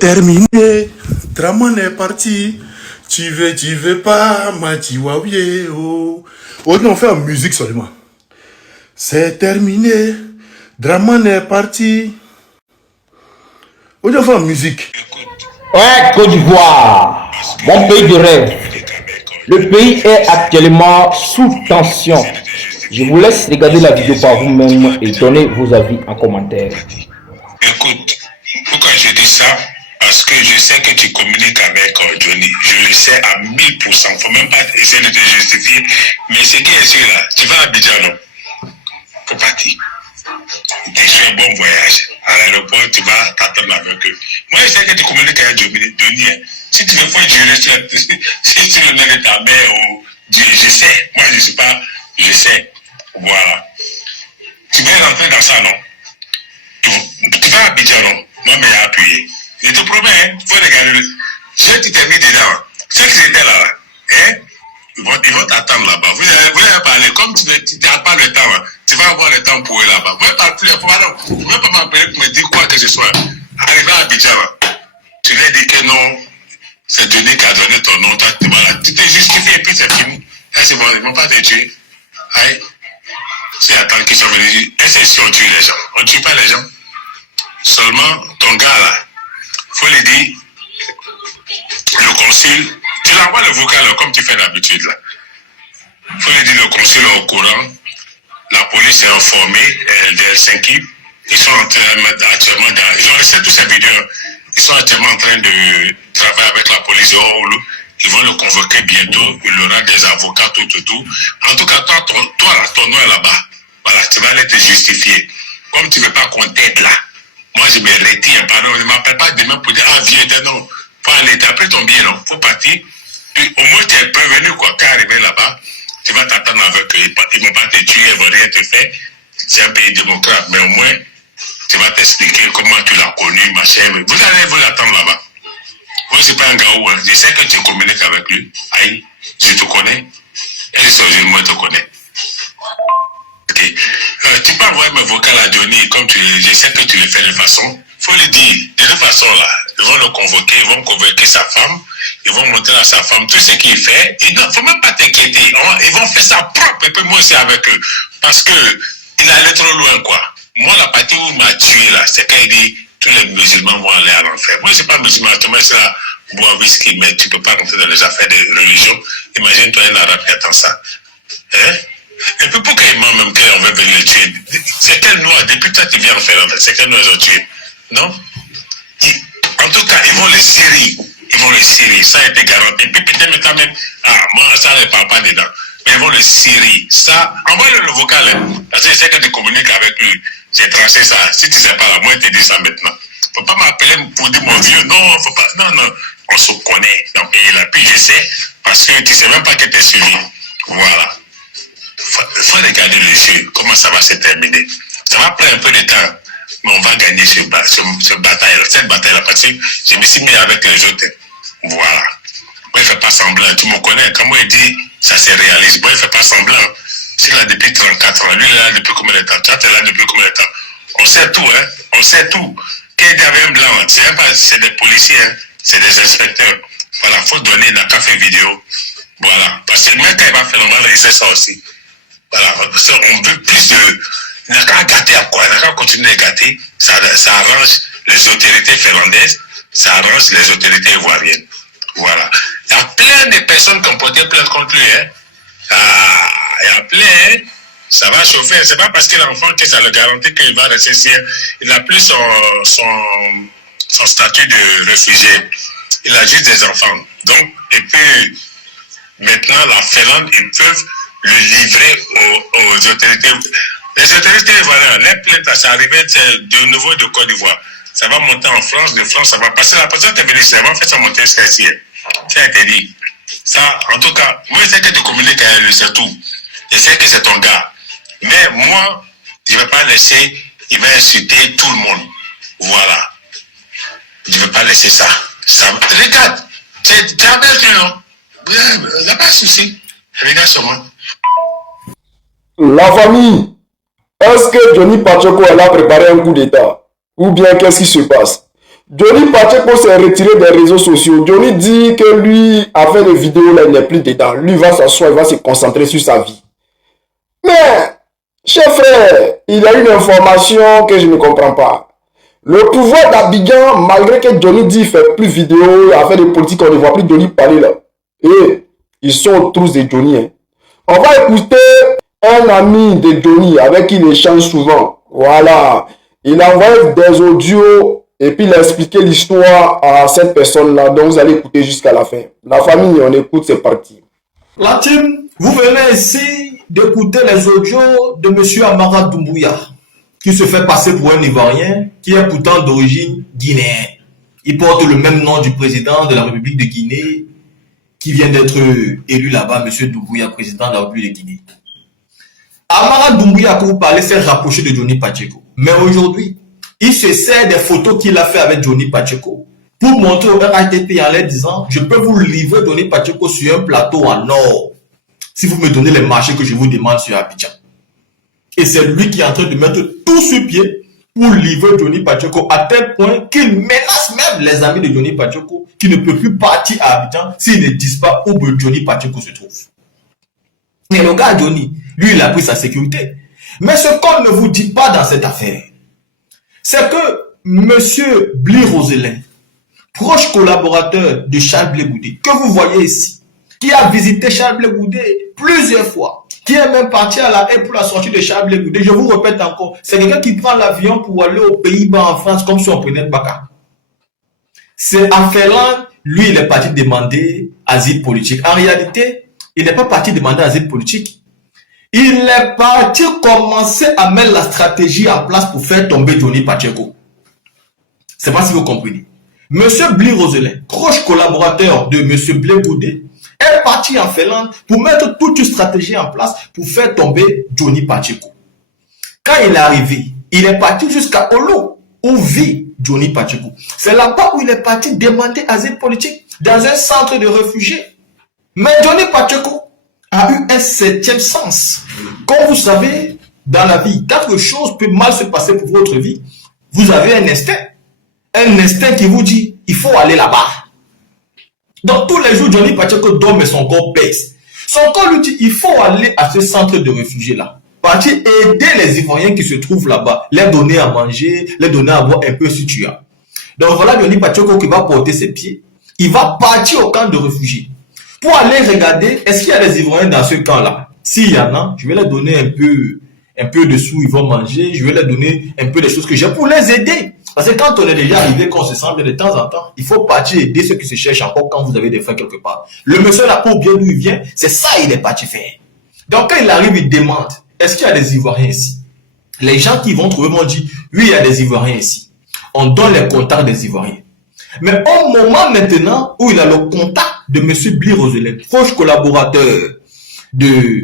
Terminé, Draman est parti. Tu veux pas, m'a dit ouais, oh. Oh non, on fait en musique seulement. C'est terminé, Draman est parti. Oh non, on fait en musique. Ouais, Côte d'Ivoire, mon pays de rêve. Le pays est actuellement sous tension. Je vous laisse regarder la vidéo par vous-même et donner vos avis en commentaire. Écoute, pourquoi je dis ça? Parce que je sais que tu communiques avec Johnny. Je le sais à 1000%. Il ne faut même pas essayer de te justifier. Mais ce qui est sûr là, tu vas à Abidjan, non? Faut partir. Tu fais un bon voyage. À l'aéroport, tu vas t'attendre avec eux. Moi, je sais que tu communiques avec Johnny. Si tu veux faire durer, si tu le mets de ta mère ou Dieu, je sais. Moi, je ne sais pas. Je sais. Voilà. Tu vas rentrer dans ça, non? Tu vas à Abidjan, non? Moi, mais j'ai appuyé. Je te promets, hein, il faut regarder. Ceux qui t'ont mis dedans, ceux qui étaient là, hein, ils vont t'attendre là-bas. Vous allez parler. Comme tu n'as pas le temps, hein, tu vas avoir le temps pour eux là-bas. Vous ne parlez plus. Vous ne pouvez pas m'appeler pour me dire quoi que ce soit. Arrivé à Abidjan, tu lui as dit que non, c'est Denis qui a donné ton nom. Toi, tu t'es justifié et puis c'est fini. Là, c'est bon, ils ne vont pas te tuer. Aïe. C'est à temps qu'ils sont venus dire, est-ce que si on tue les gens? On ne tue pas les gens. Seulement, ton gars là, faut lui dire, le consul, tu l'envoies le vocal comme tu fais d'habitude là. Faut lui dire, le consul est au courant, la police est informée de Helsinki, ils sont actuellement ils ont laissé tous ces vidéos, ils sont actuellement en train de travailler avec la police de Oulu, ils vont le convoquer bientôt, il aura des avocats, tout. En tout cas, toi là, ton nom est là-bas, voilà, tu vas aller te justifier. Comme tu ne veux pas qu'on t'aide là, moi, je me retire, pardon, ne m'appelle pas demain pour dire, ah, viens, non, faut aller, t'as pris ton billet, non, faut partir. Et au moins, tu es prévenu, quoi, quand arrivé là-bas, tu vas t'attendre avec eux, ils ne vont pas te tuer, ils ne vont rien te faire. C'est un pays démocrate, mais au moins, tu vas t'expliquer comment tu l'as connu, machin. Vous allez vous l'attendre là-bas. Moi, c'est pas un gars où, je sais que tu communiques avec lui. Aïe, je te connais. Et moi, je te connais. Okay. Tu peux envoyer mes vocales à Johnny, comme je sais que tu le fais de façon. Il faut le dire, de toute façon là, ils vont le convoquer, ils vont convoquer sa femme, ils vont montrer à sa femme tout ce qu'il fait. Il ne faut même pas t'inquiéter, ils vont faire ça propre, et puis moi aussi avec eux. Parce que il allait trop loin, quoi. Moi, la partie où il m'a tué là, c'est quand il dit tous les musulmans vont aller à l'enfer. Moi, je ne suis pas musulman, tu mets ça, boire whisky, mais tu ne peux pas rentrer dans les affaires de religion. Imagine-toi un arabe qui attend ça. Hein? Et puis pourquoi ils m'ont même qu'on veut venir le tuer? C'est quel noir, depuis toi tu viens en faire, c'est quel noir ils ont tué? Non? En tout cas, ils vont les serrer. Ils vont les serrer, ça a été garanti. Puis peut-être maintenant même, ah, moi ça ne parle pas dedans. Mais ils vont les serrer. Ça, envoie-le vocal, hein, parce que je sais que tu communiques avec lui. J'ai tranché ça. Si tu ne sais pas, là, moi je te dis ça maintenant. Faut pas m'appeler pour dire mon vieux, non, faut pas. Non, on se connaît dans le pays là. Puis je sais, parce que tu ne sais même pas que tu es suivi. Voilà. Il faut regarder le jeu, comment ça va se terminer. Ça va prendre un peu de temps, mais on va gagner cette bataille-là, parce que je me suis mis avec les autres. Voilà. Moi, il ne fait pas semblant, tu me connais, quand moi il dit, ça se réalise. Moi, il ne fait pas semblant. Je suis là depuis 34 ans, lui il est là depuis combien de temps, toi tu es là depuis combien de temps. On sait tout, hein, on sait tout. Qu'il y avait un blanc, c'est des policiers, hein, c'est des inspecteurs. Voilà, il faut donner dans le café vidéo. Voilà, parce que même quand il va faire normal, il sait ça aussi. Voilà, parce qu'on veut plus de... Il n'a qu'à gâter à quoi? Il n'a qu'à continuer à gâter. Ça arrange les autorités finlandaises, ça arrange les autorités ivoiriennes. Voilà. Il y a plein de personnes qui ont porté plainte contre lui. Hein. Ah, il y a plein. Hein. Ça va chauffer. C'est pas parce que l'enfant que ça le garantit qu'il va rester ici. Il n'a plus son statut de réfugié. Il a juste des enfants. Donc, et puis, maintenant, la Finlande, ils peuvent le livrer aux autorités. Les autorités, voilà, les plaintes, ça arrivait de nouveau de Côte d'Ivoire. Ça va monter en France, de France, ça va passer. La présidente est venue, ça va faire ça monter ici. Ça a été dit. Ça, en tout cas, moi, je sais que tu communiques avec lui, c'est tout. Je sais que c'est ton gars. Mais moi, je ne vais pas laisser, il va insulter tout le monde. Voilà. Je ne vais pas laisser ça. Regarde, tu es avec lui, non? Il n'y a pas de souci. Regarde sur moi. La famille, est-ce que Johnny Pachoko a préparé un coup d'État? Ou bien qu'est-ce qui se passe? Johnny Pacheco s'est retiré des réseaux sociaux. Johnny dit que lui, avec les vidéos, là, il n'est plus dedans. Lui va s'asseoir, il va se concentrer sur sa vie. Mais, cher frère, il y a une information que je ne comprends pas. Le pouvoir d'Abidjan, malgré que Johnny dit qu'il ne fait plus vidéo, il a fait des politiques, on ne voit plus Johnny parler là. Et ils sont autour de Johnny. Hein. On va écouter un ami de Johnny avec qui il échange souvent. Voilà. Il envoie des audios et puis il a expliqué l'histoire à cette personne-là. Donc vous allez écouter jusqu'à la fin. La famille, on écoute, c'est parti. La team, vous venez ici d'écouter les audios de M. Amara Doumbouya, qui se fait passer pour un Ivoirien, qui est pourtant d'origine guinéenne. Il porte le même nom du président de la République de Guinée, qui vient d'être élu là-bas, M. Doumbouya, président de la République de Guinée. Amara Doumbouya, que vous parlez, s'est rapproché de Johnny Pacheco. Mais aujourd'hui, il se sert des photos qu'il a fait avec Johnny Pacheco pour montrer au RHDP en leur disant « Je peux vous livrer Johnny Pacheco sur un plateau en or si vous me donnez les marchés que je vous demande sur Abidjan. » Et c'est lui qui est en train de mettre tout sur pied pour livrer Johnny Pacheco à tel point qu'il menace même les amis de Johnny Pacheco qui ne peuvent plus partir à Abidjan s'ils ne disent pas où Johnny Pacheco se trouve. Mais le gars Johnny, lui, il a pris sa sécurité. Mais ce qu'on ne vous dit pas dans cette affaire, c'est que M. Bli Roselin, proche collaborateur de Charles Blé Goudé, que vous voyez ici, qui a visité Charles Blé Goudé plusieurs fois, qui est même parti à la haie pour la sortie de Charles Blé Goudé. Je vous répète encore, c'est quelqu'un qui prend l'avion pour aller aux Pays-Bas en France comme si on prenait le Baka. C'est à Ferland, lui, il est parti demander asile politique. En réalité, il n'est pas parti demander asile politique. Il est parti commencer à mettre la stratégie en place pour faire tomber Johnny Pacheco. C'est pas si vous comprenez. Monsieur Bli Roselin, proche collaborateur de Monsieur Blé Goudé, est parti en Finlande pour mettre toute une stratégie en place pour faire tomber Johnny Pacheco. Quand il est arrivé, il est parti jusqu'à Olo, où vit Johnny Pacheco. C'est là-bas où il est parti demander asile politique dans un centre de réfugiés. Mais Johnny Pacheco a eu un septième sens. Comme vous savez, dans la vie, quelque chose peut mal se passer pour votre vie. Vous avez un instinct. Un instinct qui vous dit, il faut aller là-bas. Donc tous les jours, Johnny Pacheco dort, mais son corps baisse. Son corps lui dit, il faut aller à ce centre de réfugiés-là. Partir aider les Ivoiriens qui se trouvent là-bas. Les donner à manger, les donner à boire un peu si tu as. Donc voilà Johnny Pacheco qui va porter ses pieds. Il va partir au camp de réfugiés. Pour aller regarder, est-ce qu'il y a des Ivoiriens dans ce camp-là? S'il y en a, je vais leur donner un peu de sous, ils vont manger. Je vais leur donner un peu des choses que j'ai pour les aider. Parce que quand on est déjà arrivé, qu'on se sent bien de temps en temps, il faut partir aider ceux qui se cherchent encore quand vous avez des frères quelque part. Le monsieur là, pour bien d'où il vient, c'est ça il est parti faire. Donc quand il arrive, il demande, est-ce qu'il y a des Ivoiriens ici? Les gens qui vont trouver m'ont dit, oui, il y a des Ivoiriens ici. On donne les contacts des Ivoiriens. Mais au moment maintenant où il a le contact de M. Bli Roselin, proche collaborateur de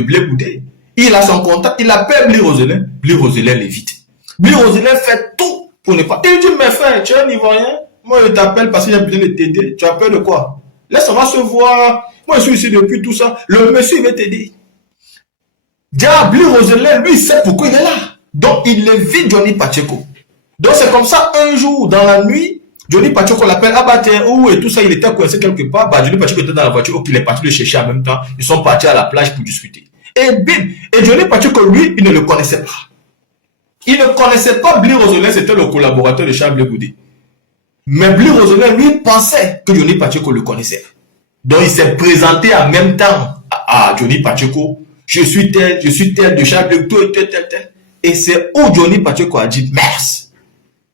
Blé Goudé, il a son contact, il appelle Bli Roselin l'évite. Bli Roselin fait tout pour ne pas. Il dit, mes frères, tu es un Ivoirien, moi je t'appelle parce que j'ai besoin de t'aider. Tu appelles de quoi? Laisse, on va se voir. Moi je suis ici depuis tout ça. Le monsieur il va t'aider. Bli Roselin, lui, il sait pourquoi il est là. Donc il évite Johnny Pacheco. Donc c'est comme ça, un jour, dans la nuit, Johnny Pacheco l'appelle, ah bah tiens, où et tout ça, il était coincé quelque part, bah Johnny Pacheco était dans la voiture, il est parti le chercher en même temps, ils sont partis à la plage pour discuter. Et bim, et Johnny Pacheco, lui, il ne le connaissait pas. Il ne connaissait pas Bli Roselin, c'était le collaborateur de Charles Blé Goudé. Mais Bli Roselin, lui, pensait que Johnny Pacheco le connaissait. Donc il s'est présenté en même temps à Johnny Pacheco, je suis tel de Charles Blé Goudé, tel. Et c'est où Johnny Pacheco a dit, merci.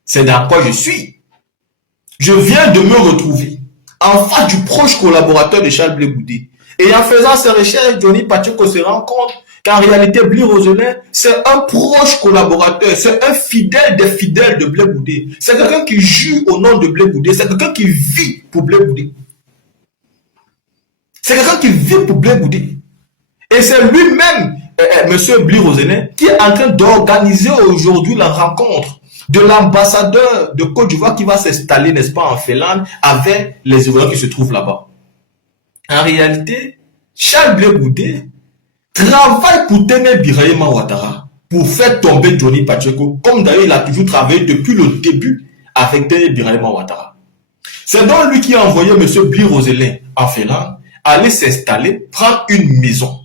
C'est dans quoi je suis. Je viens de me retrouver en face du proche collaborateur de Charles Blé Goudé. Et en faisant ses recherches, Johnny Pacheco se rend compte qu'en réalité, Bli Roselin, c'est un proche collaborateur, c'est un fidèle des fidèles de Blé Goudé. C'est quelqu'un qui jure au nom de Blé Goudé, c'est quelqu'un qui vit pour Blé Goudé. C'est quelqu'un qui vit pour Blé Goudé. Et c'est lui-même, monsieur Bli Roselin, qui est en train d'organiser aujourd'hui la rencontre de l'ambassadeur de Côte d'Ivoire qui va s'installer, n'est-ce pas, en Finlande avec les Ivoiriens qui se trouvent là-bas. En réalité, Charles Blé Goudé travaille pour Téné Birahima Ouattara pour faire tomber Johnny Pacheco, comme d'ailleurs il a toujours travaillé depuis le début avec Tene Birahima Ouattara. C'est donc lui qui a envoyé M. Bli Roselin en Finlande aller s'installer, prendre une maison.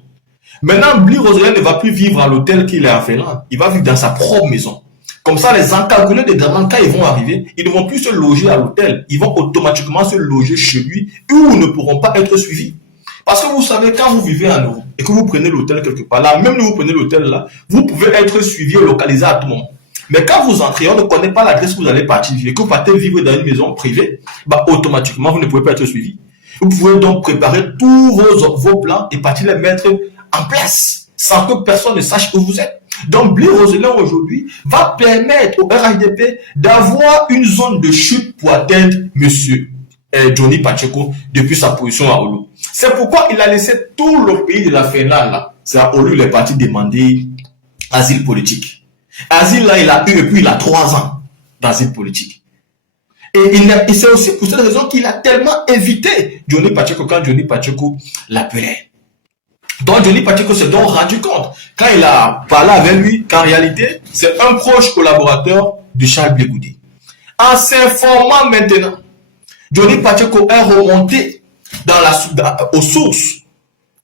Maintenant, Bli Roselin ne va plus vivre à l'hôtel qu'il est en Finlande. Il va vivre dans sa propre maison. Comme ça, les encagoulés de Draman, quand ils vont arriver, ils ne vont plus se loger à l'hôtel. Ils vont automatiquement se loger chez lui où ils ne pourront pas être suivis. Parce que vous savez, quand vous vivez en Europe et que vous prenez l'hôtel quelque part, là, même si vous prenez l'hôtel là, vous pouvez être suivi et localisé à tout moment. Mais quand vous entrez, on ne connaît pas l'adresse où vous allez partir et que vous partez vivre dans une maison privée, bah, automatiquement, vous ne pouvez pas être suivi. Vous pouvez donc préparer tous vos plans et partir les mettre en place sans que personne ne sache où vous êtes. Donc, Bli Roselin aujourd'hui va permettre au RHDP d'avoir une zone de chute pour atteindre monsieur Johnny Pacheco depuis sa position à Oulu. C'est pourquoi il a laissé tout le pays de la Finlande là. C'est à Oulu les partis demander asile politique. Asile là, il a eu depuis il a 3 ans d'asile politique. Et c'est aussi pour cette raison qu'il a tellement évité Johnny Pacheco quand Johnny Pacheco l'appelait. Donc Johnny Pacheco s'est donc rendu compte, quand il a parlé avec lui, qu'en réalité, c'est un proche collaborateur de Charles Blé Goudé. En s'informant maintenant, Johnny Pacheco est remonté aux sources.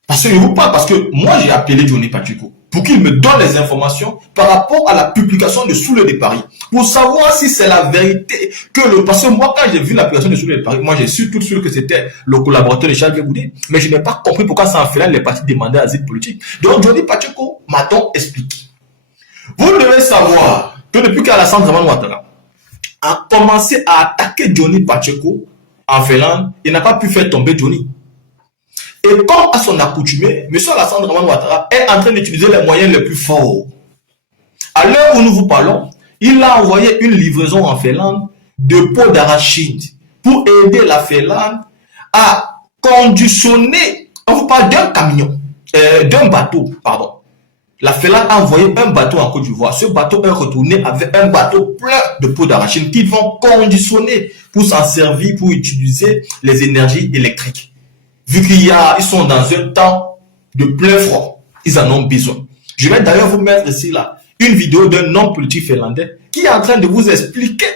Parce que moi j'ai appelé Johnny Pacheco pour qu'il me donne les informations par rapport à la publication de Soule de Paris. Pour savoir si c'est la vérité parce que moi quand j'ai vu la publication de Soule de Paris, moi j'ai su tout de suite que c'était le collaborateur de Charles Blé Goudé, mais je n'ai pas compris pourquoi ça en fait là les partis demandaient asile politique. Donc Johnny Pacheco m'a donc expliqué. Vous devez savoir que depuis qu'Alassane Dramane Ouattara a commencé à attaquer Johnny Pacheco en Finlande, il n'a pas pu faire tomber Johnny. Et comme à son accoutumé, M. Alassane Dramane Ouattara est en train d'utiliser les moyens les plus forts. À l'heure où nous vous parlons, il a envoyé une livraison en Finlande de peaux d'arachide pour aider la Finlande à conditionner, on vous parle d'un camion, d'un bateau, pardon. La Finlande a envoyé un bateau en Côte d'Ivoire. Ce bateau est retourné avec un bateau plein de peaux d'arachide qu'ils vont conditionner pour s'en servir, pour utiliser les énergies électriques. Vu qu'ils sont dans un temps de plein froid, ils en ont besoin. Je vais d'ailleurs vous mettre ici là une vidéo d'un homme politique finlandais qui est en train de vous expliquer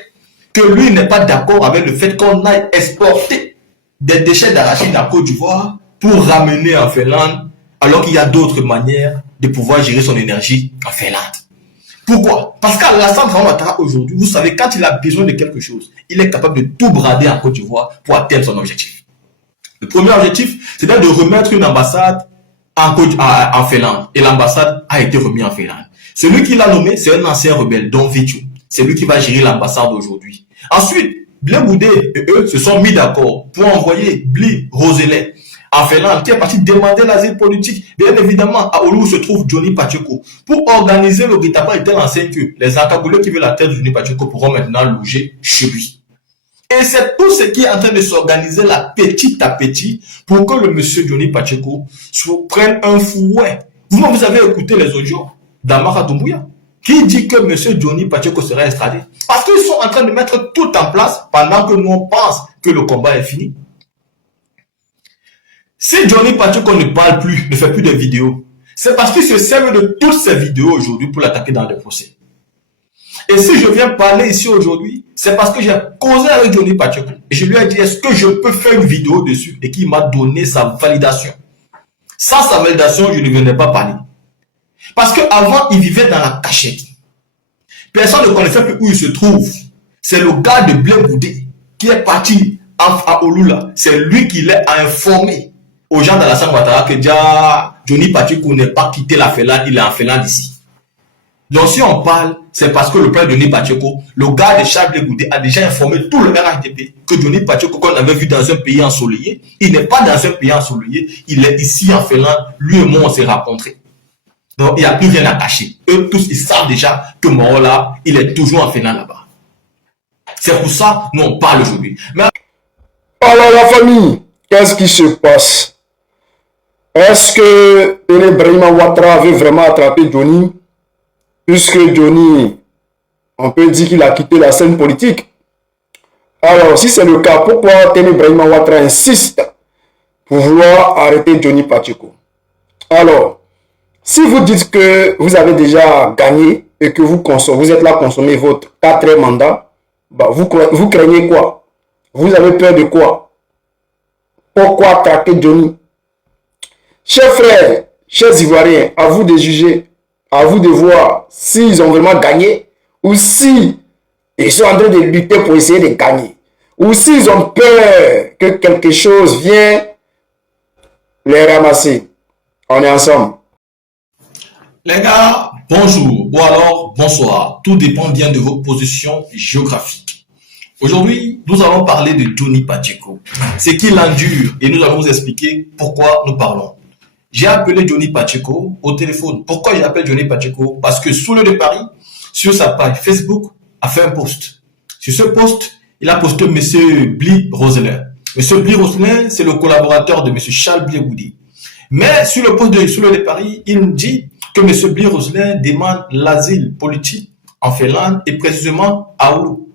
que lui n'est pas d'accord avec le fait qu'on aille exporter des déchets d'arachide en Côte d'Ivoire pour ramener en Finlande, alors qu'il y a d'autres manières de pouvoir gérer son énergie en Finlande. Pourquoi? Parce qu'Alassane Dramane Ouattara aujourd'hui, vous savez, quand il a besoin de quelque chose, il est capable de tout brader en Côte d'Ivoire pour atteindre son objectif. Le premier objectif, c'était de remettre une ambassade en Finlande. Et l'ambassade a été remise en Finlande. Celui qui l'a nommé, c'est un ancien rebelle, Don Vitu. C'est lui qui va gérer l'ambassade aujourd'hui. Ensuite, Blé Goudé et eux se sont mis d'accord pour envoyer Bli Roselin en Finlande, qui est parti demander l'asile politique, bien évidemment, à Oulu où se trouve Johnny Pacheco, pour organiser le guet-apens de telle enseigne que les encagoulés qui veulent la tête de Johnny Pacheco pourront maintenant loger chez lui. Et c'est tout ce qui est en train de s'organiser là, petit à petit, pour que le monsieur Johnny Pacheco prenne un fouet. Vous avez écouté les audios d'Amara Doumbouya, qui dit que monsieur Johnny Pacheco serait extradé. Parce qu'ils sont en train de mettre tout en place pendant que nous on pense que le combat est fini. Si Johnny Pacheco ne parle plus, ne fait plus de vidéos, c'est parce qu'il se sert de toutes ces vidéos aujourd'hui pour l'attaquer dans le procès. Et si je viens parler ici aujourd'hui, c'est parce que j'ai causé avec Johnny Pacheco. Et je lui ai dit, est-ce que je peux faire une vidéo dessus? Et qu'il m'a donné sa validation. Sans sa validation, je ne venais pas parler. Parce qu'avant, il vivait dans la cachette. Personne ne connaissait plus où il se trouve. C'est le gars de Blé Goudé qui est parti à Olula. C'est lui qui l'a informé aux gens d'Alassane Ouattara que Johnny Pacheco n'est pas quitté la Finlande, il est en Finlande ici. Donc si on parle, c'est parce que le père de Johnny Pacheco, le gars de Charles Blé Goudé, a déjà informé tout le RHDP que Johnny Pacheco, qu'on avait vu dans un pays ensoleillé, il n'est pas dans un pays ensoleillé, il est ici en Finlande, lui et moi on s'est rencontrés. Donc il n'y a plus rien à cacher. Eux tous, ils savent déjà que Morola, il est toujours en Finlande là-bas. C'est pour ça nous on parle aujourd'hui. Mais... Alors la famille, qu'est-ce qui se passe? Est-ce que Tene Birahima Ouattara avait vraiment attrapé Johnny? Puisque Johnny, on peut dire qu'il a quitté la scène politique. Alors, si c'est le cas, pourquoi Tene Birahima Ouattara insiste pour vouloir arrêter Johnny Pacheco? Alors, si vous dites que vous avez déjà gagné et que vous êtes là à consommer votre 4e mandat, Bah, vous craignez quoi? Vous avez peur de quoi? Pourquoi traquer Johnny? Chers frères, chers Ivoiriens, à vous de juger, à vous de voir s'ils ont vraiment gagné ou si ils sont en train de lutter pour essayer de gagner ou s'ils ont peur que quelque chose vienne les ramasser. On est ensemble. Les gars, bonjour ou alors bonsoir. Tout dépend bien de vos positions géographiques. Aujourd'hui, nous allons parler de Johnny Pacheco. C'est qu'il endure et nous allons vous expliquer pourquoi nous parlons. J'ai appelé Johnny Pacheco au téléphone. Pourquoi j'ai appelé Johnny Pacheco? Parce que Souleux de Paris, sur sa page Facebook, a fait un post. Sur ce post, il a posté M. Bly Rosselin. M. Bly Rosselin, c'est le collaborateur de M. Charles Blé-Goudé. Mais sur le post de Souleux de Paris, il nous dit que M. Bly Rosselin demande l'asile politique en Finlande et précisément à Oulu.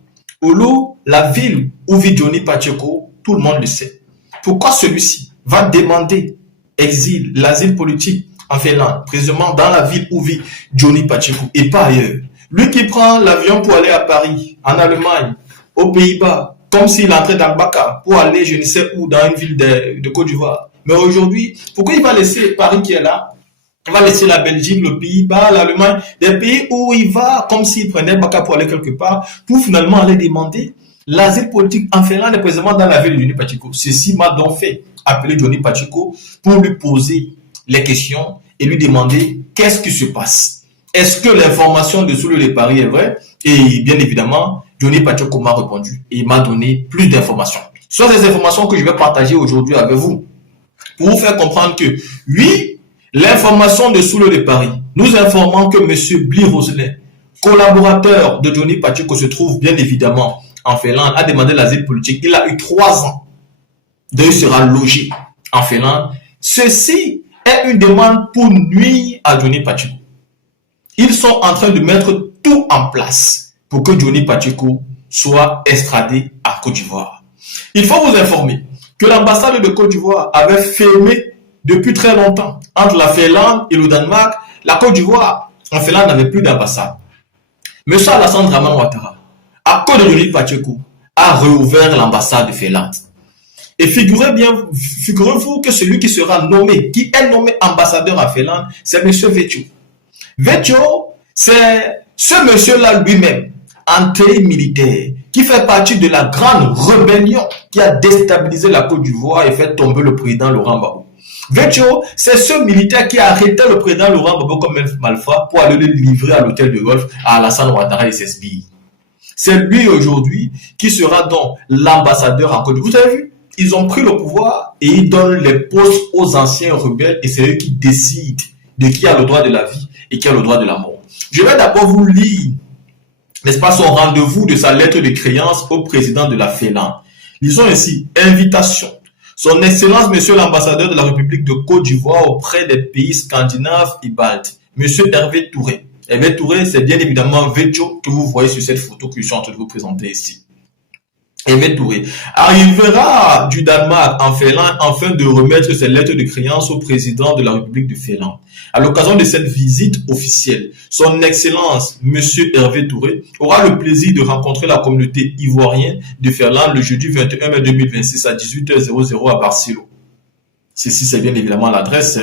Oulu, la ville où vit Johnny Pacheco, tout le monde le sait. Pourquoi celui-ci va demander l'asile politique en Finlande, précisément dans la ville où vit Johnny Pacheco et pas ailleurs? Lui qui prend l'avion pour aller à Paris, en Allemagne, aux Pays-Bas, comme s'il entrait dans le Baka pour aller je ne sais où dans une ville de Côte d'Ivoire. Mais aujourd'hui, pourquoi il va laisser Paris qui est là? Il va laisser la Belgique, le Pays-Bas, l'Allemagne, des pays où il va comme s'il prenait le Baka pour aller quelque part, pour finalement aller demander l'asile politique en Finlande et précisément dans la ville de Johnny Pacheco. Ceci m'a donc fait appeler Johnny Pacheco pour lui poser les questions et lui demander qu'est-ce qui se passe. Est-ce que l'information de Souleux de Paris est vraie? Et bien évidemment, Johnny Pacheco m'a répondu et il m'a donné plus d'informations. Ce sont des informations que je vais partager aujourd'hui avec vous pour vous faire comprendre que oui, l'information de Souleux de Paris nous informant que M. Bly Rosselin, collaborateur de Johnny Pacheco, se trouve bien évidemment en Finlande, a demandé l'asile politique. Il a eu 3 ans. Donc il sera logé en Finlande. Ceci est une demande pour nuire à Johnny Pacheco. Ils sont en train de mettre tout en place pour que Johnny Pacheco soit extradé à Côte d'Ivoire. Il faut vous informer que l'ambassade de Côte d'Ivoire avait fermé depuis très longtemps entre la Finlande et le Danemark. La Côte d'Ivoire, en Finlande, n'avait plus d'ambassade. M. Alassane Dramane Ouattara, à cause de Johnny Pacheco, a réouvert l'ambassade de Finlande. Et figurez-vous que celui qui sera nommé, qui est nommé ambassadeur à Finlande, c'est M. Vetio. Vetio, c'est ce monsieur-là lui-même, entré militaire, qui fait partie de la grande rébellion qui a déstabilisé la Côte d'Ivoire et fait tomber le président Laurent Gbagbo. Vetio, c'est ce militaire qui a arrêté le président Laurent Gbagbo comme un malfrat pour aller le livrer à l'hôtel de golf à Alassane Ouattara et ses sbires. C'est lui aujourd'hui qui sera donc l'ambassadeur en Côte d'Ivoire. Vous avez vu? Ils ont pris le pouvoir et ils donnent les postes aux anciens rebelles et c'est eux qui décident de qui a le droit de la vie et qui a le droit de la mort. Je vais d'abord vous lire, n'est-ce pas, son rendez-vous de sa lettre de créance au président de la Finlande. Lisons ici, invitation. Son Excellence, Monsieur l'ambassadeur de la République de Côte d'Ivoire auprès des pays scandinaves et baltes, Monsieur Hervé Touré. Hervé Touré, c'est bien évidemment Vetio que vous voyez sur cette photo que je suis en train de vous présenter ici. Hervé Touré arrivera du Danemark en Finlande afin de remettre ses lettres de créance au président de la République de Finlande. À l'occasion de cette visite officielle, son Excellence M. Hervé Touré aura le plaisir de rencontrer la communauté ivoirienne de Finlande le jeudi 21 mai 2026 à 18h00 à Barcelone. Ceci, c'est bien évidemment l'adresse,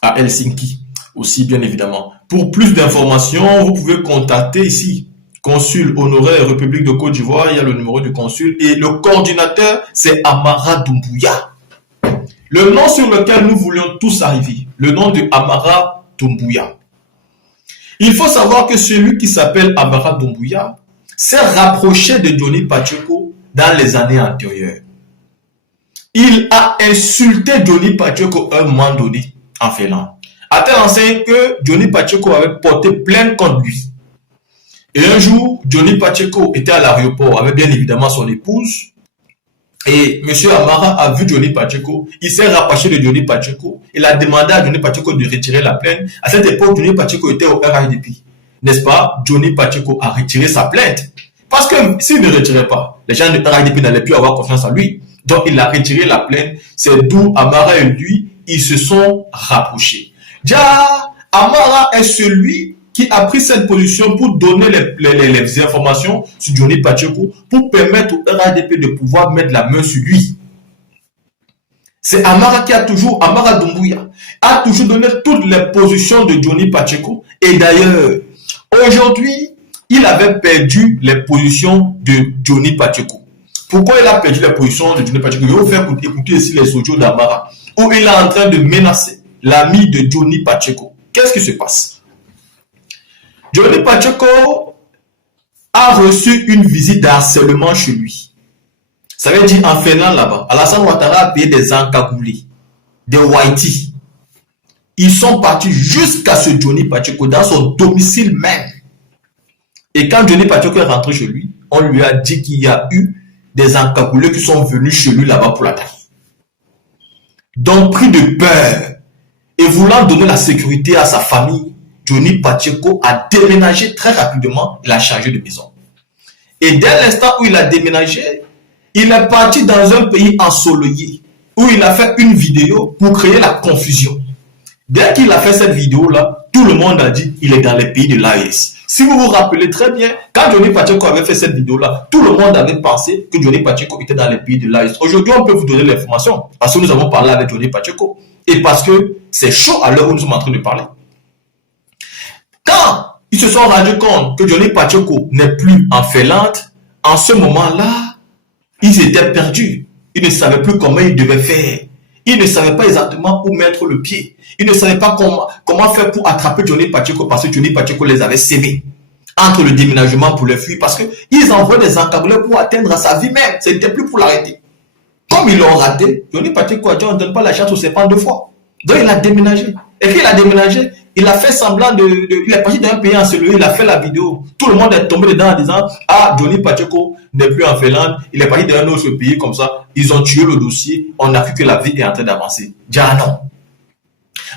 à Helsinki aussi, bien évidemment. Pour plus d'informations, vous pouvez contacter ici consul honoraire République de Côte d'Ivoire, il y a le numéro du consul et le coordinateur, c'est Amara Doumbouya. Le nom sur lequel nous voulions tous arriver, le nom de Amara Doumbouya. Il faut savoir que celui qui s'appelle Amara Doumbouya s'est rapproché de Johnny Pacheco dans les années antérieures. Il a insulté Johnny Pacheco à un moment donné en Finlande. À tel enseigne que Johnny Pacheco avait porté plainte contre lui. Et un jour, Johnny Pacheco était à l'aéroport avec bien évidemment son épouse. Et M. Amara a vu Johnny Pacheco. Il s'est rapproché de Johnny Pacheco. Il a demandé à Johnny Pacheco de retirer la plainte. À cette époque, Johnny Pacheco était au RIDP. N'est-ce pas? Johnny Pacheco a retiré sa plainte. Parce que s'il ne retirait pas, les gens de RIDP n'allaient plus avoir confiance en lui. Donc, il a retiré la plainte. C'est d'où Amara et lui, ils se sont rapprochés. Déjà, Amara est celui qui a pris cette position pour donner les informations sur Johnny Pacheco pour permettre au RADP de pouvoir mettre la main sur lui. C'est Amara Doumbouya a toujours donné toutes les positions de Johnny Pacheco. Et d'ailleurs, aujourd'hui, il avait perdu les positions de Johnny Pacheco. Pourquoi il a perdu les positions de Johnny Pacheco? Je vais vous faire écouter ici les audios d'Amara, où il est en train de menacer l'ami de Johnny Pacheco. Qu'est-ce qui se passe? Johnny Pacheco a reçu une visite d'harcèlement chez lui. Ça veut dire en Finlande là-bas, Alassane Ouattara a payé des encagoulés, des Whitey. Ils sont partis jusqu'à ce Johnny Pacheco dans son domicile même. Et quand Johnny Pacheco est rentré chez lui, on lui a dit qu'il y a eu des encagoulés qui sont venus chez lui là-bas pour l'attaquer. Donc, pris de peur et voulant donner la sécurité à sa famille, Johnny Pacheco a déménagé très rapidement. Il a changé de maison. Et dès l'instant où il a déménagé, il est parti dans un pays ensoleillé où il a fait une vidéo pour créer la confusion. Dès qu'il a fait cette vidéo-là, tout le monde a dit qu'il est dans les pays de l'AES. Si vous vous rappelez très bien, quand Johnny Pacheco avait fait cette vidéo-là, tout le monde avait pensé que Johnny Pacheco était dans les pays de l'AES. Aujourd'hui, on peut vous donner l'information parce que nous avons parlé avec Johnny Pacheco et parce que c'est chaud à l'heure où nous sommes en train de parler. Quand ils se sont rendus compte que Johnny Pacheco n'est plus en Finlande, en ce moment-là, ils étaient perdus. Ils ne savaient plus comment ils devaient faire. Ils ne savaient pas exactement où mettre le pied. Ils ne savaient pas comment faire pour attraper Johnny Pacheco parce que Johnny Pacheco les avait sémés entre le déménagement pour les fuir parce qu'ils envoient des encagoulés pour atteindre à sa vie même. Ce n'était plus pour l'arrêter. Comme ils l'ont raté, Johnny Pacheco a dit on ne donne pas la chance au serpent deux fois. Donc il a déménagé. Et qu'il a déménagé, il a fait semblant il est parti d'un pays ensoleillé, il a fait la vidéo. Tout le monde est tombé dedans en disant ah, Johnny Pacheco n'est plus en Finlande, il est parti d'un autre pays comme ça. Ils ont tué le dossier, on a vu que la vie est en train d'avancer. Déjà non.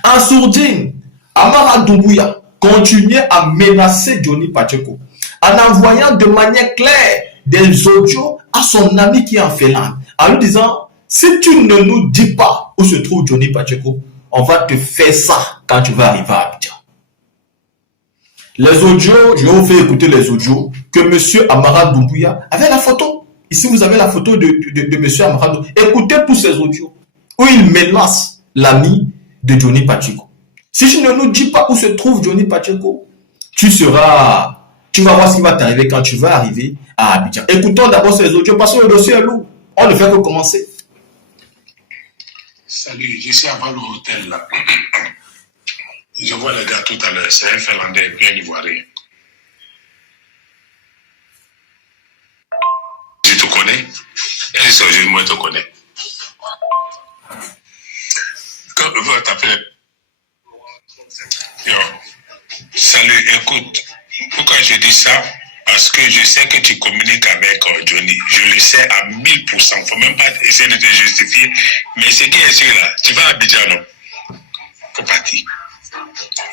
En sourdine, Amara Doumbouya continuait à menacer Johnny Pacheco en envoyant de manière claire des audios à son ami qui est en Finlande, en lui disant si tu ne nous dis pas où se trouve Johnny Pacheco, on va te faire ça quand tu vas arriver à Abidjan. Les audios, je vais vous faire écouter les audios que M. Amara Doumbouya avait la photo. Ici, vous avez la photo de M. Amara Doumbouya. Écoutez tous ces audios où il menace l'ami de Johnny Pacheco. Si tu ne nous dis pas où se trouve Johnny Pacheco, tu vas voir ce qui va t'arriver quand tu vas arriver à Abidjan. Écoutons d'abord ces audios parce que le dossier est lourd. On ne fait que commencer. Salut, je suis avant l'hôtel là. Je vois les gars tout à l'heure, c'est un Finlandais et un Ivoirien. Je te connais? Et moi je te connais. Quand on va t'appeler. Salut, écoute, pourquoi je dis ça? Parce que je sais que tu communiques avec Johnny. Je le sais à 1000%. Il ne faut même pas essayer de te justifier. Mais ce qui est sûr là, tu vas à Abidjan, non? Faut partir.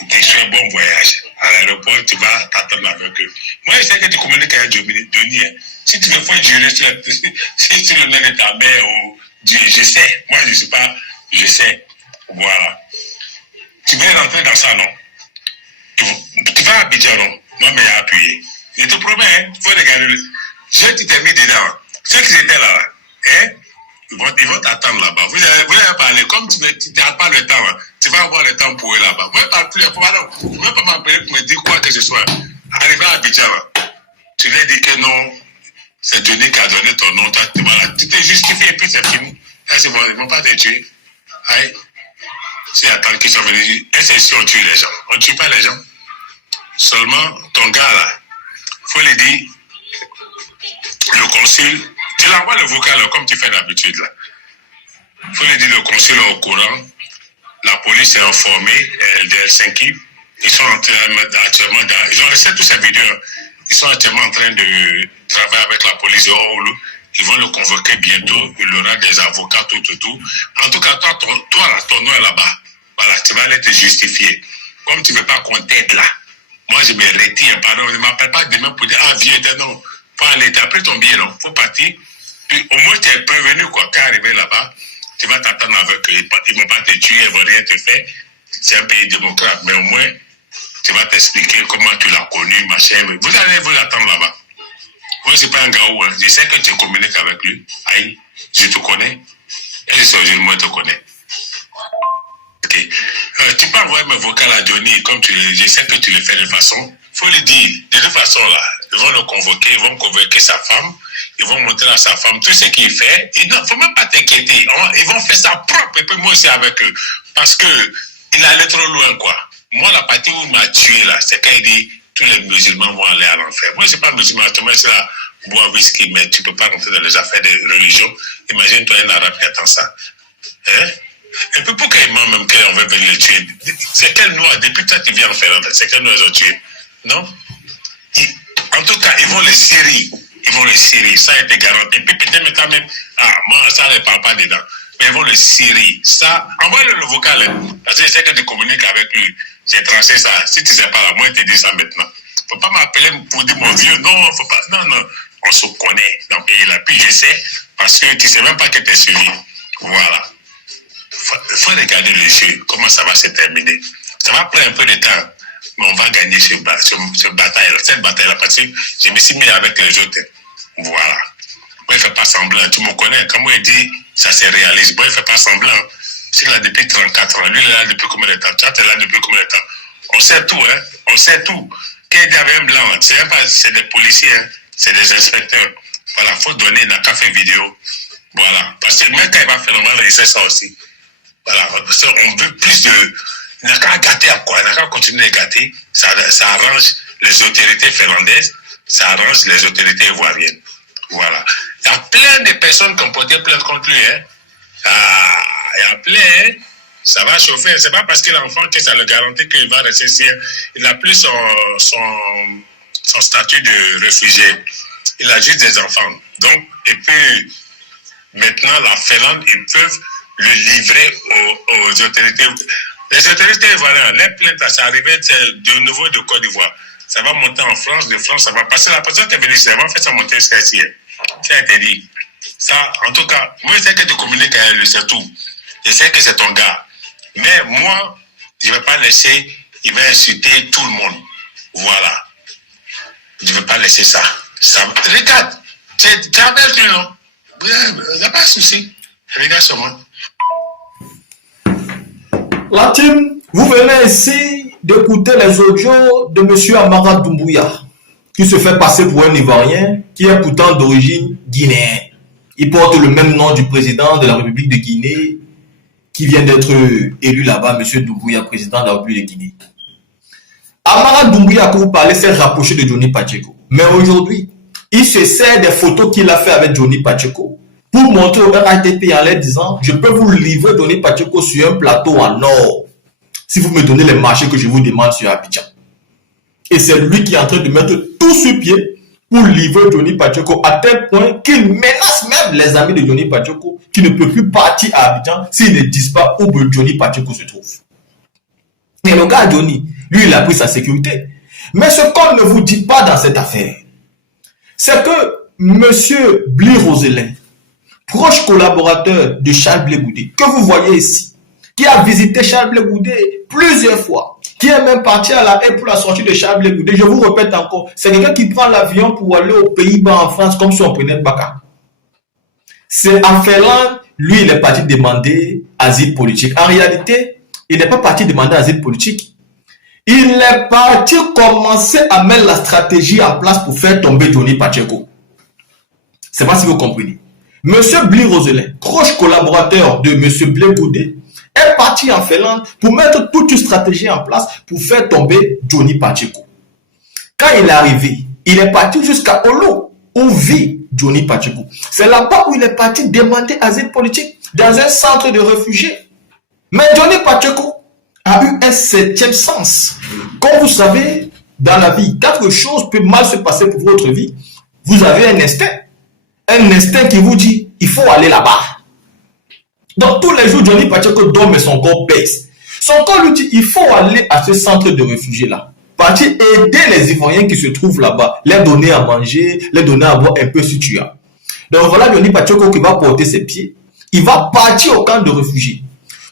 Tu fais un bon voyage. À l'aéroport, tu vas t'attendre avec eux. Moi, je sais que tu communiques avec Johnny. Si tu me fais jurer si tu le mets de ta mère ou Dieu, je sais. Moi, je ne sais pas. Je sais. Voilà. Tu veux rentrer dans ça, non? Tu vas à Abidjan, non? Moi, mais appuyé. Je te promets, il faut regarder. Je t'ai mis dedans. Ceux qui étaient là, hein, ils vont t'attendre là-bas. Vous allez parler. Comme tu n'as pas le temps, hein, tu vas avoir le temps pour eux là-bas. Vous ne pouvez pas m'appeler pour me dire quoi que ce soit. Arrivé à Abidjan, tu leur dis que non, c'est Johnny qui a donné ton nom. Toi, voilà, tu t'es justifié et puis c'est fini. Là, c'est bon, ils ne vont pas te tuer. Aïe. C'est attendre qu'ils sont venus. C'est si on tue les gens. On ne tue pas les gens. Seulement, ton gars là, il faut lui dire, le consul, tu l'envoies le vocal comme tu fais d'habitude là. Il faut lui dire, le consul est au courant, la police est informée, de Helsinki, ils sont actuellement ils ont laissé toutes ces vidéos là, ils sont actuellement en train de travailler avec la police de Oulu, ils vont le convoquer bientôt, il aura des avocats, tout. En tout cas, toi ton nom est là-bas, voilà, tu vas aller te justifier. Comme tu ne veux pas qu'on t'aide là, moi, je me retire, pardon, ne m'appelle pas demain pour dire, ah, viens, non, faut aller, t'as pris ton billet, non, faut partir. Puis, au moins, tu es prévenu, quoi, quand arrivé là-bas, tu vas t'attendre avec eux, ils ne vont pas te tuer, ils ne vont rien te faire. C'est un pays démocrate, mais au moins, Tu vas t'expliquer comment tu l'as connu, machin. Vous allez vous l'attendre là-bas. Moi, c'est pas un gars où, hein. Je sais que tu communiques avec lui. Aïe, je te connais. Et je te connais. Ok. Tu peux envoyer mes vocales à Johnny, comme je sais que tu le fais de façon. Faut lui dire, de toute façon, là, ils vont le convoquer, ils vont convoquer sa femme, ils vont montrer à sa femme tout ce qu'il fait. Il ne faut même pas t'inquiéter. Ils vont faire ça propre, et puis moi aussi avec eux. Parce que il allait trop loin, quoi. Moi, la partie où il m'a tué, là, c'est quand il dit tous les musulmans vont aller à l'enfer. Moi, c'est pas musulman, c'est là, bois whisky, mais tu peux pas rentrer dans les affaires de religion. Imagine-toi un arabe qui attend ça. Hein? Et puis pourquoi ils mentent même qu'on veut venir les tuer? C'est quel noir? Depuis toi, tu viens en Finlande, c'est quel noir ils ont tué? Non? En tout cas, ils vont les serrer. Ils vont les serrer. Ça a été garanti. Puis peut-être même, moi, ça ne parle pas dedans. Mais ils vont le serrer. Ça, envoie-le le vocal. Hein, parce que je sais que tu communiques avec lui. J'ai tranché ça. Si tu ne sais pas, là, moi, je te dis ça maintenant. Faut pas m'appeler pour dire mon vieux. Non, faut pas. Non, non. On se connaît dans le pays là. Puis je sais, parce que tu ne sais même pas que tu es suivi. Voilà. Faut regarder le jeu. Comment ça va se terminer. Ça va prendre un peu de temps. Mais on va gagner cette bataille-là, parce que je me suis mis avec les autres. Voilà. Moi, il ne fait pas semblant. Tu me connais. Comme il dit, ça se réalise. Moi, il ne fait pas semblant. Je suis là depuis 34 ans. Lui, il est là depuis combien de temps? Tu es là depuis combien de temps? On sait tout, hein. On sait tout. Quand il y avait un blanc, c'est des policiers, hein. C'est des inspecteurs. Voilà, il faut donner dans le café vidéo. Voilà. Parce que même quand il va faire normal, il sait ça aussi. Voilà. On veut plus de... Il n'a qu'à gâter à quoi? Il n'a qu'à continuer à gâter. Ça arrange les autorités finlandaises, ça arrange les autorités ivoiriennes. Voilà. Il y a plein de personnes qui ont porté plainte contre lui. Hein. Il y a plein. Hein. Ça va chauffer. Ce n'est pas parce que l'enfant que ça le garantit qu'il va rester ici. Il n'a plus son statut de réfugié. Il a juste des enfants. Donc, et puis, maintenant, la Finlande, ils peuvent le livrer aux autorités. Les autorités ivoiriennes, les plaintes, ça arrivait de nouveau de Côte d'Ivoire. Ça va monter en France, de France, ça va passer. La personne qui est venue, ça va faire ça monter jusqu'à ici. Ça a été dit. Ça, en tout cas, moi, je sais que tu communiques avec lui, c'est tout. Je sais que c'est ton gars. Mais moi, je ne vais pas laisser, il va insulter tout le monde. Voilà. Je ne vais pas laisser ça. Regarde, tu es avec lui, non? Il n'y a pas de souci. Regarde sur moi. La team, vous venez ici d'écouter les audios de M. Amara Doumbouya, qui se fait passer pour un Ivoirien, qui est pourtant d'origine guinéenne. Il porte le même nom du président de la République de Guinée, qui vient d'être élu là-bas, M. Doumbouya, président de la République de Guinée. Amara Doumbouya, que vous parlez, s'est rapproché de Johnny Pacheco. Mais aujourd'hui, il se sert des photos qu'il a fait avec Johnny Pacheco pour montrer au RATP en leur disant « Je peux vous livrer Johnny Pacheco sur un plateau en or si vous me donnez les marchés que je vous demande sur Abidjan. » Et c'est lui qui est en train de mettre tout sur pied pour livrer Johnny Pacheco à tel point qu'il menace même les amis de Johnny Pacheco qui ne peuvent plus partir à Abidjan s'ils ne disent pas où Johnny Pacheco se trouve. Mais le gars Johnny, lui, il a pris sa sécurité. Mais ce qu'on ne vous dit pas dans cette affaire, c'est que M. Bli Roselin, proche collaborateur de Charles Blé Goudé, que vous voyez ici, qui a visité Charles Blé Goudé plusieurs fois, qui est même parti à la haie pour la sortie de Charles Blé Goudé. Je vous répète encore, c'est quelqu'un qui prend l'avion pour aller aux Pays-Bas en France comme si on prenait le Baka. C'est en Finlande, lui, il est parti demander asile politique. En réalité, il n'est pas parti demander asile politique. Il est parti commencer à mettre la stratégie en place pour faire tomber Johnny Pacheco. C'est pas si vous comprenez. Monsieur Bli Roselin, proche collaborateur de Monsieur Blé Goudé, est parti en Finlande pour mettre toute une stratégie en place pour faire tomber Johnny Pacheco. Quand il est arrivé, il est parti jusqu'à Olo, où vit Johnny Pacheco. C'est là-bas où il est parti demander asile politique dans un centre de réfugiés. Mais Johnny Pacheco a eu un septième sens. Comme vous savez, dans la vie, quelque chose peut mal se passer pour votre vie. Vous avez un instinct. Un instinct qui vous dit, il faut aller là-bas. Donc tous les jours, Johnny Pacheco dort, mais son corps baisse. Son corps lui dit, il faut aller à ce centre de réfugiés-là. Partir aider les Ivoiriens qui se trouvent là-bas. Les donner à manger, les donner à boire un peu si tu as. Donc voilà Johnny Pacheco qui va porter ses pieds. Il va partir au camp de réfugiés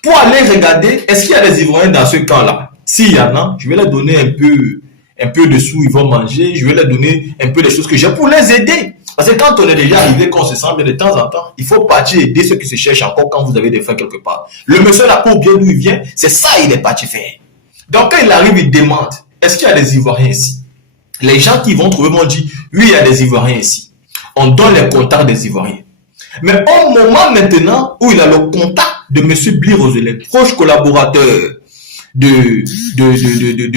pour aller regarder, est-ce qu'il y a des Ivoiriens dans ce camp-là? S'il y en a, je vais leur donner un peu de sous, ils vont manger. Je vais leur donner un peu des choses que j'ai pour les aider. Parce que quand on est déjà arrivé, qu'on se sent bien de temps en temps, il faut partir aider ceux qui se cherchent encore quand vous avez des freins quelque part. Le monsieur là, pour bien d'où il vient, c'est ça il est parti faire. Donc quand il arrive, il demande, est-ce qu'il y a des Ivoiriens ici? Les gens qui vont trouver vont dire, oui, il y a des Ivoiriens ici. On donne les contacts des Ivoiriens. Mais au moment maintenant où il a le contact de M. Bli Roselin, proche collaborateur de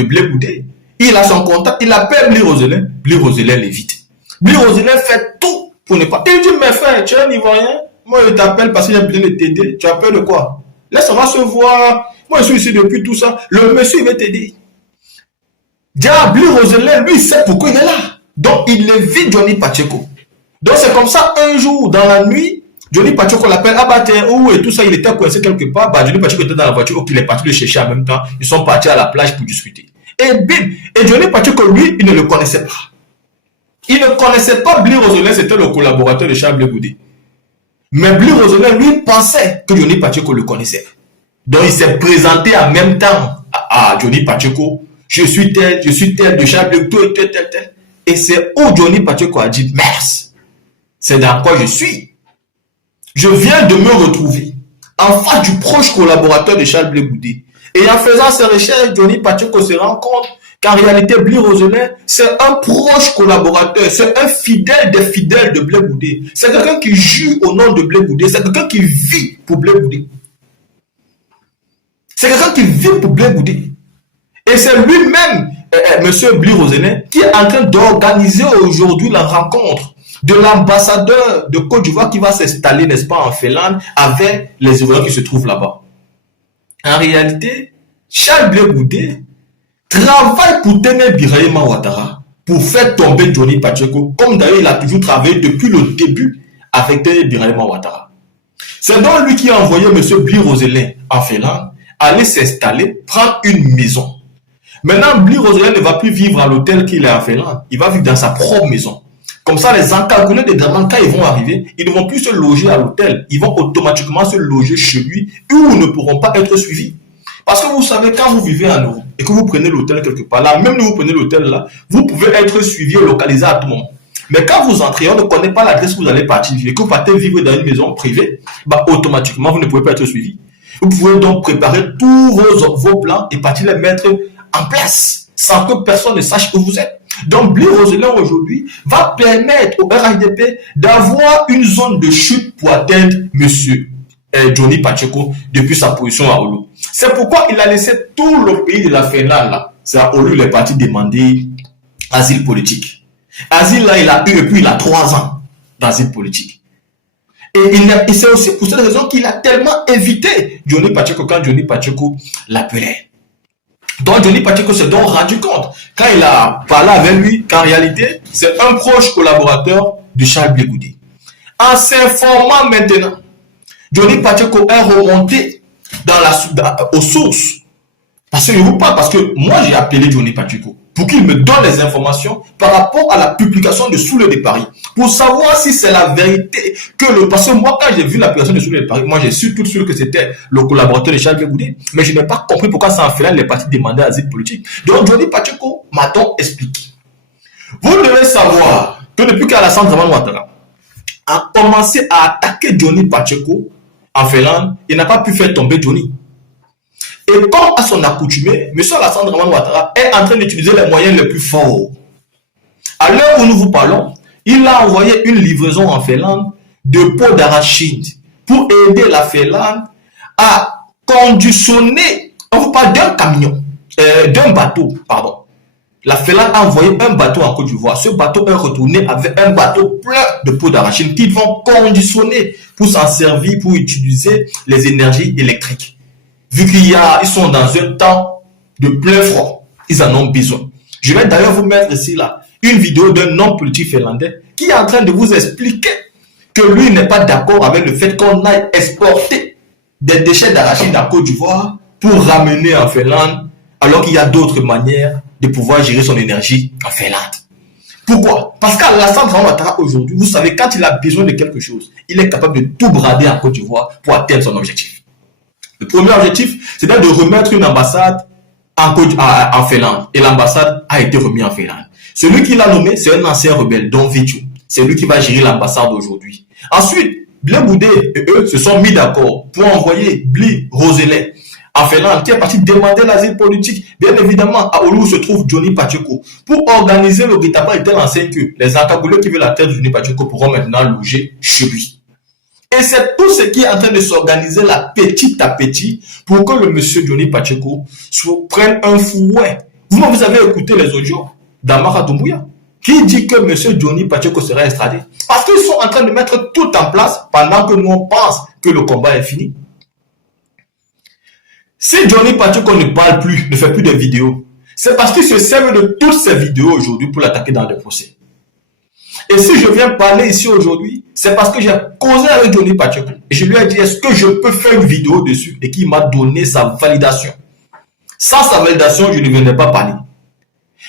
Blé Goudé, il a son contact, il appelle Bli Roselin l'évite. Bli Roselin fait tout pour ne pas. Il dit, mais frère, tu es un Ivoirien, moi je t'appelle parce que j'ai besoin de t'aider, tu appelles de quoi? Laisse, on va se voir, moi je suis ici depuis tout ça, le monsieur il va t'aider. Bli Roselin, lui, il sait pourquoi il est là. Donc il évite Johnny Pacheco. Donc c'est comme ça, un jour, dans la nuit, Johnny Pacheco l'appelle, ah bah tiens, où et tout ça, il était coincé quelque part, bah Johnny Pacheco était dans la voiture, ok, il est parti le chercher en même temps, ils sont partis à la plage pour discuter. Et bim, et Johnny Pacheco, lui, il ne le connaissait pas. Il ne connaissait pas Bli Roselin, c'était le collaborateur de Charles Blé Goudé. Mais Bli Roselin, lui, pensait que Johnny Pacheco le connaissait. Donc il s'est présenté en même temps à Johnny Pacheco, je suis tel de Charles Blé Goudé, tel. Et c'est où Johnny Pacheco a dit, merci. C'est dans quoi je suis. Je viens de me retrouver en face du proche collaborateur de Charles Blé Goudé. Et en faisant ses recherches, Johnny Pacheco se rend compte qu'en réalité, Bli Roselin, c'est un proche collaborateur, c'est un fidèle des fidèles de Blé Goudé. C'est quelqu'un qui joue au nom de Blé Goudé, c'est quelqu'un qui vit pour Blé Goudé. C'est quelqu'un qui vit pour Blé Goudé. Et c'est lui-même, M. Bli Roselin, qui est en train d'organiser aujourd'hui la rencontre de l'ambassadeur de Côte d'Ivoire qui va s'installer, n'est-ce pas, en Finlande, avec les Ivoiriens qui se trouvent là-bas. En réalité, Charles Blé Goudé travaille pour Téné Birahima Ouattara pour faire tomber Johnny Pacheco, comme d'ailleurs il a toujours travaillé depuis le début avec Téné Birahima Ouattara. C'est donc lui qui a envoyé M. Bli Roselin en Finlande aller s'installer, prendre une maison. Maintenant, Bli Roselin ne va plus vivre à l'hôtel qu'il est en Finlande, il va vivre dans sa propre maison. Comme ça, les encagoulés des Draman, quand ils vont arriver, ils ne vont plus se loger à l'hôtel. Ils vont automatiquement se loger chez lui où ils ne pourront pas être suivis. Parce que vous savez, quand vous vivez en Europe et que vous prenez l'hôtel quelque part, là, même si vous prenez l'hôtel là, vous pouvez être suivi et localisé à tout moment. Mais quand vous entrez, on ne connaît pas l'adresse où vous allez partir et que vous partez vivre dans une maison privée, bah, automatiquement, vous ne pouvez pas être suivi. Vous pouvez donc préparer tous vos plans et partir les mettre en place sans que personne ne sache où vous êtes. Donc, Bli Roselin aujourd'hui va permettre au RHDP d'avoir une zone de chute pour atteindre monsieur Johnny Pacheco depuis sa position à Olo. C'est pourquoi il a laissé tout le pays de la Finlande là. C'est à Olo il est parti demander asile politique. Asile là, il a eu depuis il a 3 ans d'asile politique. Et c'est aussi pour cette raison qu'il a tellement évité Johnny Pacheco quand Johnny Pacheco l'appelait. Donc Johnny Pacheco s'est donc rendu compte, quand il a parlé avec lui, qu'en réalité, c'est un proche collaborateur de Charles Blé Goudé. En s'informant maintenant, Johnny Pacheco est remonté aux sources. Parce que moi j'ai appelé Johnny Pacheco pour qu'il me donne les informations par rapport à la publication de Soulé de Paris. Pour savoir si c'est la vérité parce que moi quand j'ai vu la publication de Soulé de Paris, moi j'ai su tout de suite que c'était le collaborateur de Charles Blé Goudé, mais je n'ai pas compris pourquoi ça en fait là les partis demandaient asile politique. Donc Johnny Pacheco m'a donc expliqué. Vous devez savoir que depuis qu'Alassane Draman Ouattara a commencé à attaquer Johnny Pacheco en Finlande, il n'a pas pu faire tomber Johnny. Et comme à son accoutumé, M. Alassane Draman Ouattara est en train d'utiliser les moyens les plus forts. À l'heure où nous vous parlons, il a envoyé une livraison en Finlande de pots d'arachide pour aider la Finlande à conditionner, on vous parle d'un camion, d'un bateau, pardon. La Finlande a envoyé un bateau en Côte d'Ivoire. Ce bateau est retourné avec un bateau plein de pots d'arachide qu'ils vont conditionner pour s'en servir, pour utiliser les énergies électriques. Vu qu'ils sont dans un temps de plein froid, ils en ont besoin. Je vais d'ailleurs vous mettre ici là une vidéo d'un homme politique finlandais qui est en train de vous expliquer que lui n'est pas d'accord avec le fait qu'on aille exporter des déchets d'arachide en Côte d'Ivoire pour ramener en Finlande, alors qu'il y a d'autres manières de pouvoir gérer son énergie en Finlande. Pourquoi? Parce qu'Alassane Draman Ouattara aujourd'hui, vous savez, quand il a besoin de quelque chose, il est capable de tout brader en Côte d'Ivoire pour atteindre son objectif. Le premier objectif, c'est de remettre une ambassade en Finlande. Et l'ambassade a été remise en Finlande. Celui qui l'a nommé, c'est un ancien rebelle, Don Vitu. C'est lui qui va gérer l'ambassade aujourd'hui. Ensuite, Blé Boudé et eux se sont mis d'accord pour envoyer Bli Rosele en Finlande, qui est parti demander l'asile politique. Bien évidemment, à Oulu se trouve Johnny Pacheco. Pour organiser le guet-apens de telle enseigne que les encagoulés qui veulent la tête de Johnny Pacheco pourront maintenant loger chez lui. Et c'est tout ce qui est en train de s'organiser là, petit à petit, pour que le monsieur Johnny Pacheco prenne un fouet. Vous avez écouté les audios d'Amara Doumbouya, qui dit que monsieur Johnny Pacheco sera extradé. Parce qu'ils sont en train de mettre tout en place pendant que nous on pense que le combat est fini. Si Johnny Pacheco ne parle plus, ne fait plus de vidéos, c'est parce qu'il se sert de toutes ces vidéos aujourd'hui pour l'attaquer dans le procès. Et si je viens parler ici aujourd'hui, c'est parce que j'ai causé avec Johnny Pacheco. Et je lui ai dit, est-ce que je peux faire une vidéo dessus? Et qu'il m'a donné sa validation. Sans sa validation, je ne venais pas parler.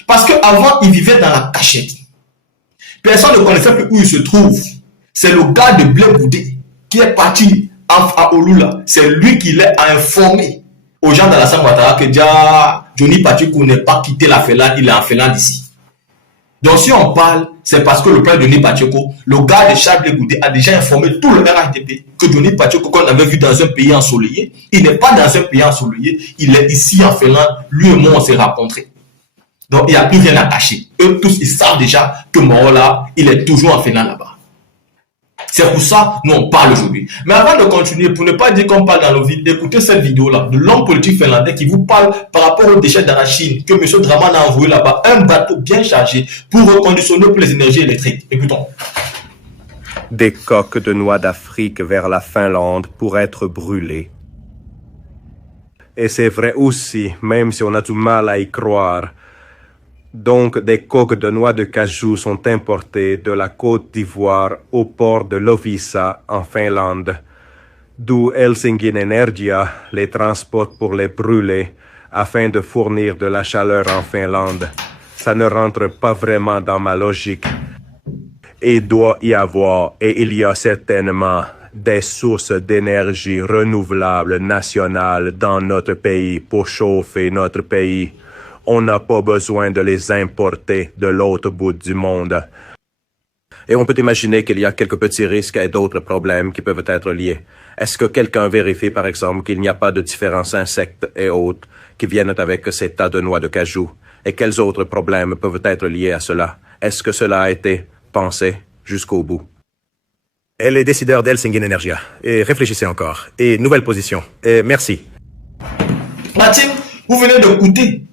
Parce qu'avant, il vivait dans la cachette. Personne ne connaissait plus où il se trouve. C'est le gars de Blé Boudé qui est parti à Olula. C'est lui qui l'a informé aux gens de la Ouattara que Johnny Pacheco n'est pas quitté la Finlande, il est en Finlande ici. Donc si on parle, c'est parce que le père de Johnny Pacheco, le gars de Charles Blé Boudé, a déjà informé tout le RHDP que Johnny Pacheco, qu'on avait vu dans un pays ensoleillé, il n'est pas dans un pays ensoleillé, il est ici en Finlande, lui et moi on s'est rencontrés. Donc il n'y a plus rien à cacher. Eux tous, ils savent déjà que Morola, il est toujours en Finlande là-bas. C'est pour ça nous on parle aujourd'hui. Mais avant de continuer, pour ne pas dire qu'on parle dans le vide, écoutez cette vidéo-là de l'homme politique finlandais qui vous parle par rapport aux déchets d'arachide que M. Draman a envoyé là-bas, un bateau bien chargé pour reconditionner pour les énergies électriques. Écoutons. Des coques de noix d'Afrique vers la Finlande pour être brûlées. Et c'est vrai aussi, même si on a du mal à y croire. Donc, des coques de noix de cajou sont importées de la Côte d'Ivoire au port de Loviisa en Finlande, d'où Helsingin Energia les transporte pour les brûler afin de fournir de la chaleur en Finlande. Ça ne rentre pas vraiment dans ma logique. Et doit y avoir, et il y a certainement, des sources d'énergie renouvelables nationales dans notre pays pour chauffer notre pays. On n'a pas besoin de les importer de l'autre bout du monde. Et on peut imaginer qu'il y a quelques petits risques et d'autres problèmes qui peuvent être liés. Est-ce que quelqu'un vérifie, par exemple, qu'il n'y a pas de différents insectes et autres qui viennent avec ces tas de noix de cajou? Et quels autres problèmes peuvent être liés à cela? Est-ce que cela a été pensé jusqu'au bout? Et les décideurs d'Helsingin Energia. Et réfléchissez encore. Et nouvelle position. Et merci. La team, vous venez d'écouter.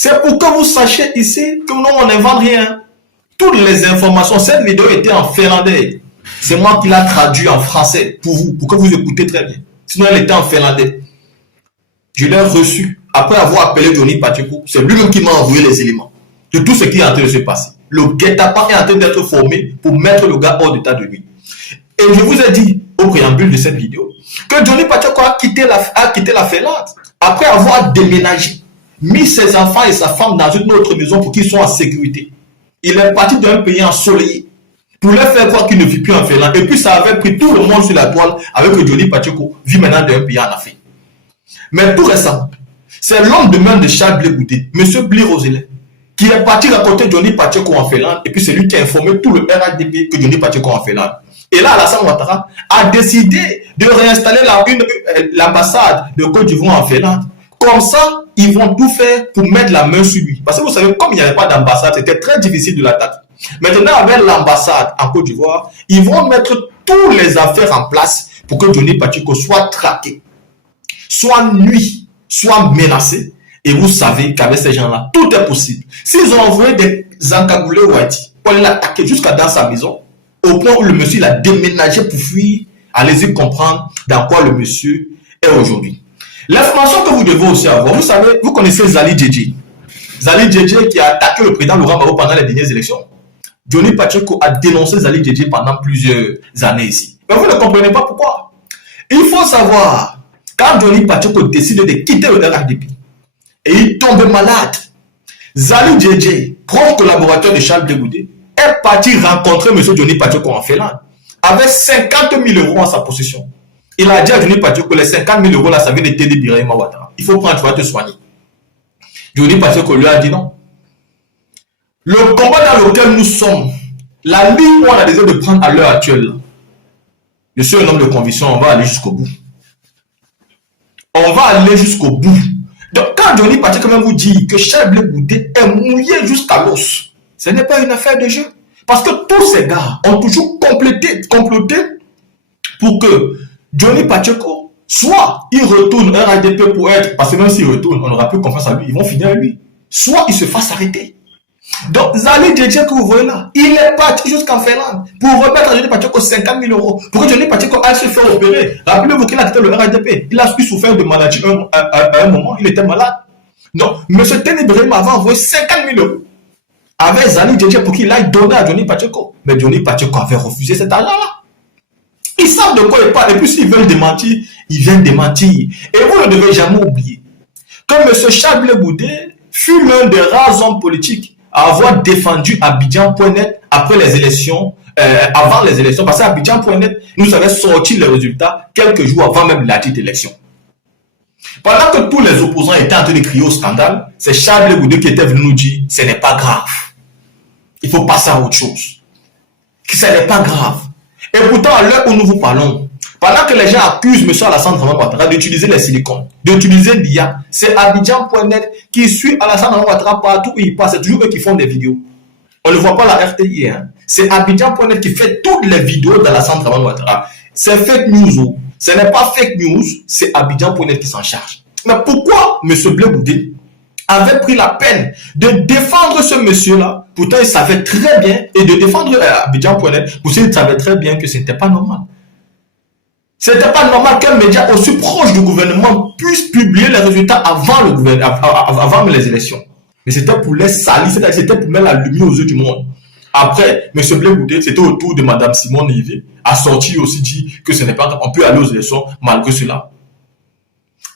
C'est pour que vous sachiez ici que nous, on n'invente rien. Toutes les informations, cette vidéo était en finlandais. C'est moi qui l'ai traduit en français pour vous, pour que vous écoutez très bien. Sinon, elle était en finlandais. Je l'ai reçu. Après avoir appelé Johnny Pacheco, c'est lui-même qui m'a envoyé les éléments de tout ce qui est en train de se passer. Le guet-apens est en train d'être formé pour mettre le gars hors d'état de nuit. Et je vous ai dit au préambule de cette vidéo que Johnny Pacheco a quitté la Finlande après avoir déménagé, mis ses enfants et sa femme dans une autre maison pour qu'ils soient en sécurité. Il est parti d'un pays ensoleillé pour leur faire croire qu'il ne vit plus en Finlande. Et puis ça avait pris tout le monde sur la toile avec que Johnny Pacheco vit maintenant dans un pays en Afrique. Mais tout récemment, c'est l'homme de main de Charles Blé Boudé, M. Bli Rosele, qui est parti raconter Johnny Pacheco en Finlande. Et puis c'est lui qui a informé tout le RHDP que Johnny Pacheco en Finlande. Et là, Alassane Ouattara a décidé de réinstaller l'ambassade de Côte d'Ivoire en Finlande. Comme ça, ils vont tout faire pour mettre la main sur lui. Parce que vous savez, comme il n'y avait pas d'ambassade, c'était très difficile de l'attaquer. Maintenant, avec l'ambassade en Côte d'Ivoire, ils vont mettre toutes les affaires en place pour que Johnny Pacheco soit traqué, soit nuit, soit menacé. Et vous savez qu'avec ces gens-là, tout est possible. S'ils ont envoyé des encagoulés au Haïti pour l'attaquer jusqu'à dans sa maison, au point où le monsieur a déménagé pour fuir, allez-y comprendre dans quoi le monsieur est aujourd'hui. L'information que vous devez aussi avoir, vous savez, vous connaissez Zali Djedje. Zali Djedje qui a attaqué le président Laurent Gbagbo pendant les dernières élections. Johnny Pacheco a dénoncé Zali Djedje pendant plusieurs années ici. Mais vous ne comprenez pas pourquoi. Il faut savoir, quand Johnny Pacheco décide de quitter le RHDP et il tombe malade, Zali Djedje, proche collaborateur de Charles Blé Boudé, est parti rencontrer M. Johnny Pacheco en Finlande avec 50 000 euros en sa possession. Il a dit à Johnny Pacheco que les 50 000 euros là, ça vient de t'aider Birahima Ouattara. Il faut prendre, tu vas te soigner. Johnny Pacheco lui a dit non. Le combat dans lequel nous sommes, la ligne qu'on a décidé de prendre à l'heure actuelle, je suis un homme de conviction, on va aller jusqu'au bout. On va aller jusqu'au bout. Donc, quand Johnny Pacheco même vous dit que Charles Blé Goudé est mouillé jusqu'à l'os, ce n'est pas une affaire de jeu. Parce que tous ces gars ont toujours comploté pour que Johnny Pacheco, soit il retourne RADP pour être, parce que même s'il retourne, on n'aura plus confiance en lui, ils vont finir à lui. Soit il se fasse arrêter. Donc, Zali Djedje que vous voyez là, il est parti jusqu'en Finlande pour remettre à Johnny Pacheco 50 000 euros pour que Johnny Pacheco aille se faire opérer. Rappelez-vous qu'il a quitté le RADP. Il a souffert de maladie à un moment, il était malade. Donc, M. Ténébré m'avait envoyé 50 000 euros avec Zali Djedje pour qu'il aille donner à Johnny Pacheco. Mais Johnny Pacheco avait refusé cet argent-là. Ils savent de quoi ils parlent. Et puis, s'ils veulent démentir, ils viennent démentir. Et vous ne devez jamais oublier que M. Charles Blé Goudé fut l'un des rares hommes politiques à avoir défendu Abidjan.net après les élections, avant les élections, parce qu'Abidjan.net nous avait sorti les résultats quelques jours avant même la dite élection. Pendant que tous les opposants étaient en train de crier au scandale, c'est Charles Blé Goudé qui était venu nous dire ce n'est pas grave. Il faut passer à autre chose. Que ce n'est pas grave. Et pourtant, à l'heure où nous vous parlons, pendant que les gens accusent M. Alassane Dramane Ouattara d'utiliser les silicones, d'utiliser l'IA, c'est Abidjan.net qui suit Alassane Dramane Ouattara partout où il passe. C'est toujours eux qui font des vidéos. On ne voit pas la RTI. Hein. C'est Abidjan.net qui fait toutes les vidéos d'Alassane Dramane Ouattara. C'est fake news. Ce n'est pas fake news, c'est Abidjan.net qui s'en charge. Mais pourquoi M. Blé Goudé avait pris la peine de défendre ce monsieur-là? Pourtant, il savait très bien, et de défendre Abidjan.net, parce qu'il savait très bien que ce n'était pas normal. Ce n'était pas normal qu'un média aussi proche du gouvernement puisse publier les résultats avant le gouvernement, avant les élections. Mais c'était pour les salir, c'était pour mettre la lumière aux yeux du monde. Après, M. Blé Goudé, c'était au tour de Mme Simone Yvé, a sorti aussi dit que ce n'est pas grave, on peut aller aux élections malgré cela.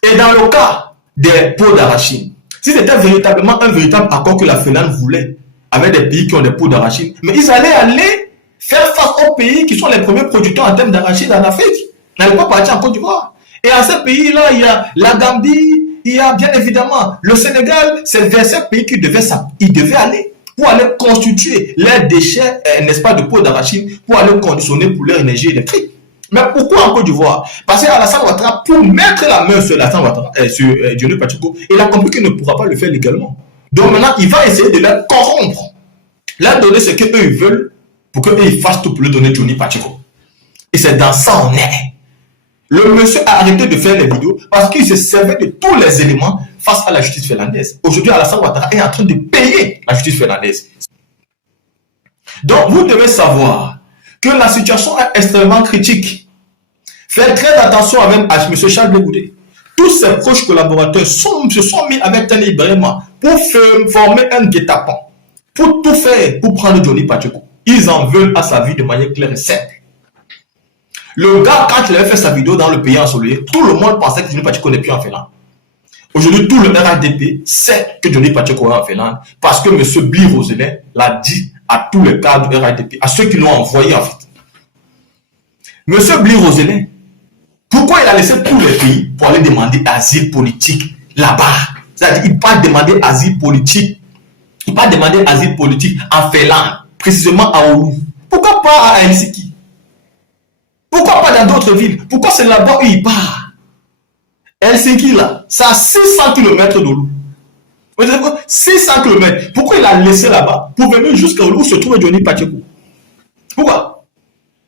Et dans le cas des pots d'arachide, si c'était véritablement un véritable accord que la Finlande voulait, avec des pays qui ont des pots d'arachide, mais ils allaient aller faire face aux pays qui sont les premiers producteurs en termes d'arachide en Afrique. Ils n'allaient pas partir en Côte d'Ivoire. Et à ces pays-là, il y a la Gambie, il y a bien évidemment le Sénégal, c'est vers ces pays qu'ils devaient aller pour aller constituer leurs déchets, n'est-ce pas, de pots d'arachide, pour aller conditionner pour leur énergie électrique. Mais pourquoi en Côte d'Ivoire? Parce qu'Alassane Ouattara, pour mettre la main sur Alassane Ouattara, sur Johnny Pacheco, il a compris qu'il ne pourra pas le faire légalement. Donc maintenant, il va essayer de les corrompre, leur donner ce qu'eux ils veulent, pour qu'eux ils fassent tout pour lui donner Johnny Pacheco. Et c'est dans ça on est. Le monsieur a arrêté de faire les vidéos parce qu'il se servait de tous les éléments face à la justice finlandaise. Aujourd'hui, Alassane Ouattara est en train de payer la justice finlandaise. Donc, vous devez savoir que la situation est extrêmement critique. Faites très attention avec M. Charles Blé Goudé. Tous ses proches collaborateurs se sont mis avec Tani Ibrahima pour former un guet-apens, pour tout faire pour prendre Johnny Pacheco. Ils en veulent à sa vie de manière claire et simple. Le gars, quand il avait fait sa vidéo dans le pays ensoleillé, tout le monde pensait que Johnny Pacheco n'est plus en Finlande. Aujourd'hui, tout le RADP sait que Johnny Pacheco est en Finlande parce que M. Bli Roselin l'a dit à tous les cadres du RADP, à ceux qui l'ont envoyé en fait. M. Bli Roselin, pourquoi il a laissé tous les pays pour aller demander asile politique là-bas? C'est-à-dire qu'il part demander asile politique. Il part demander asile politique en Finlande, précisément à Oulu. Pourquoi pas à Helsinki? Pourquoi pas dans d'autres villes? Pourquoi c'est là-bas où il part? Helsinki, là, c'est à 600 km d'Oulu. 600 km. Pourquoi il a laissé là-bas pour venir jusqu'à où se trouve Johnny Pacheco? Pourquoi?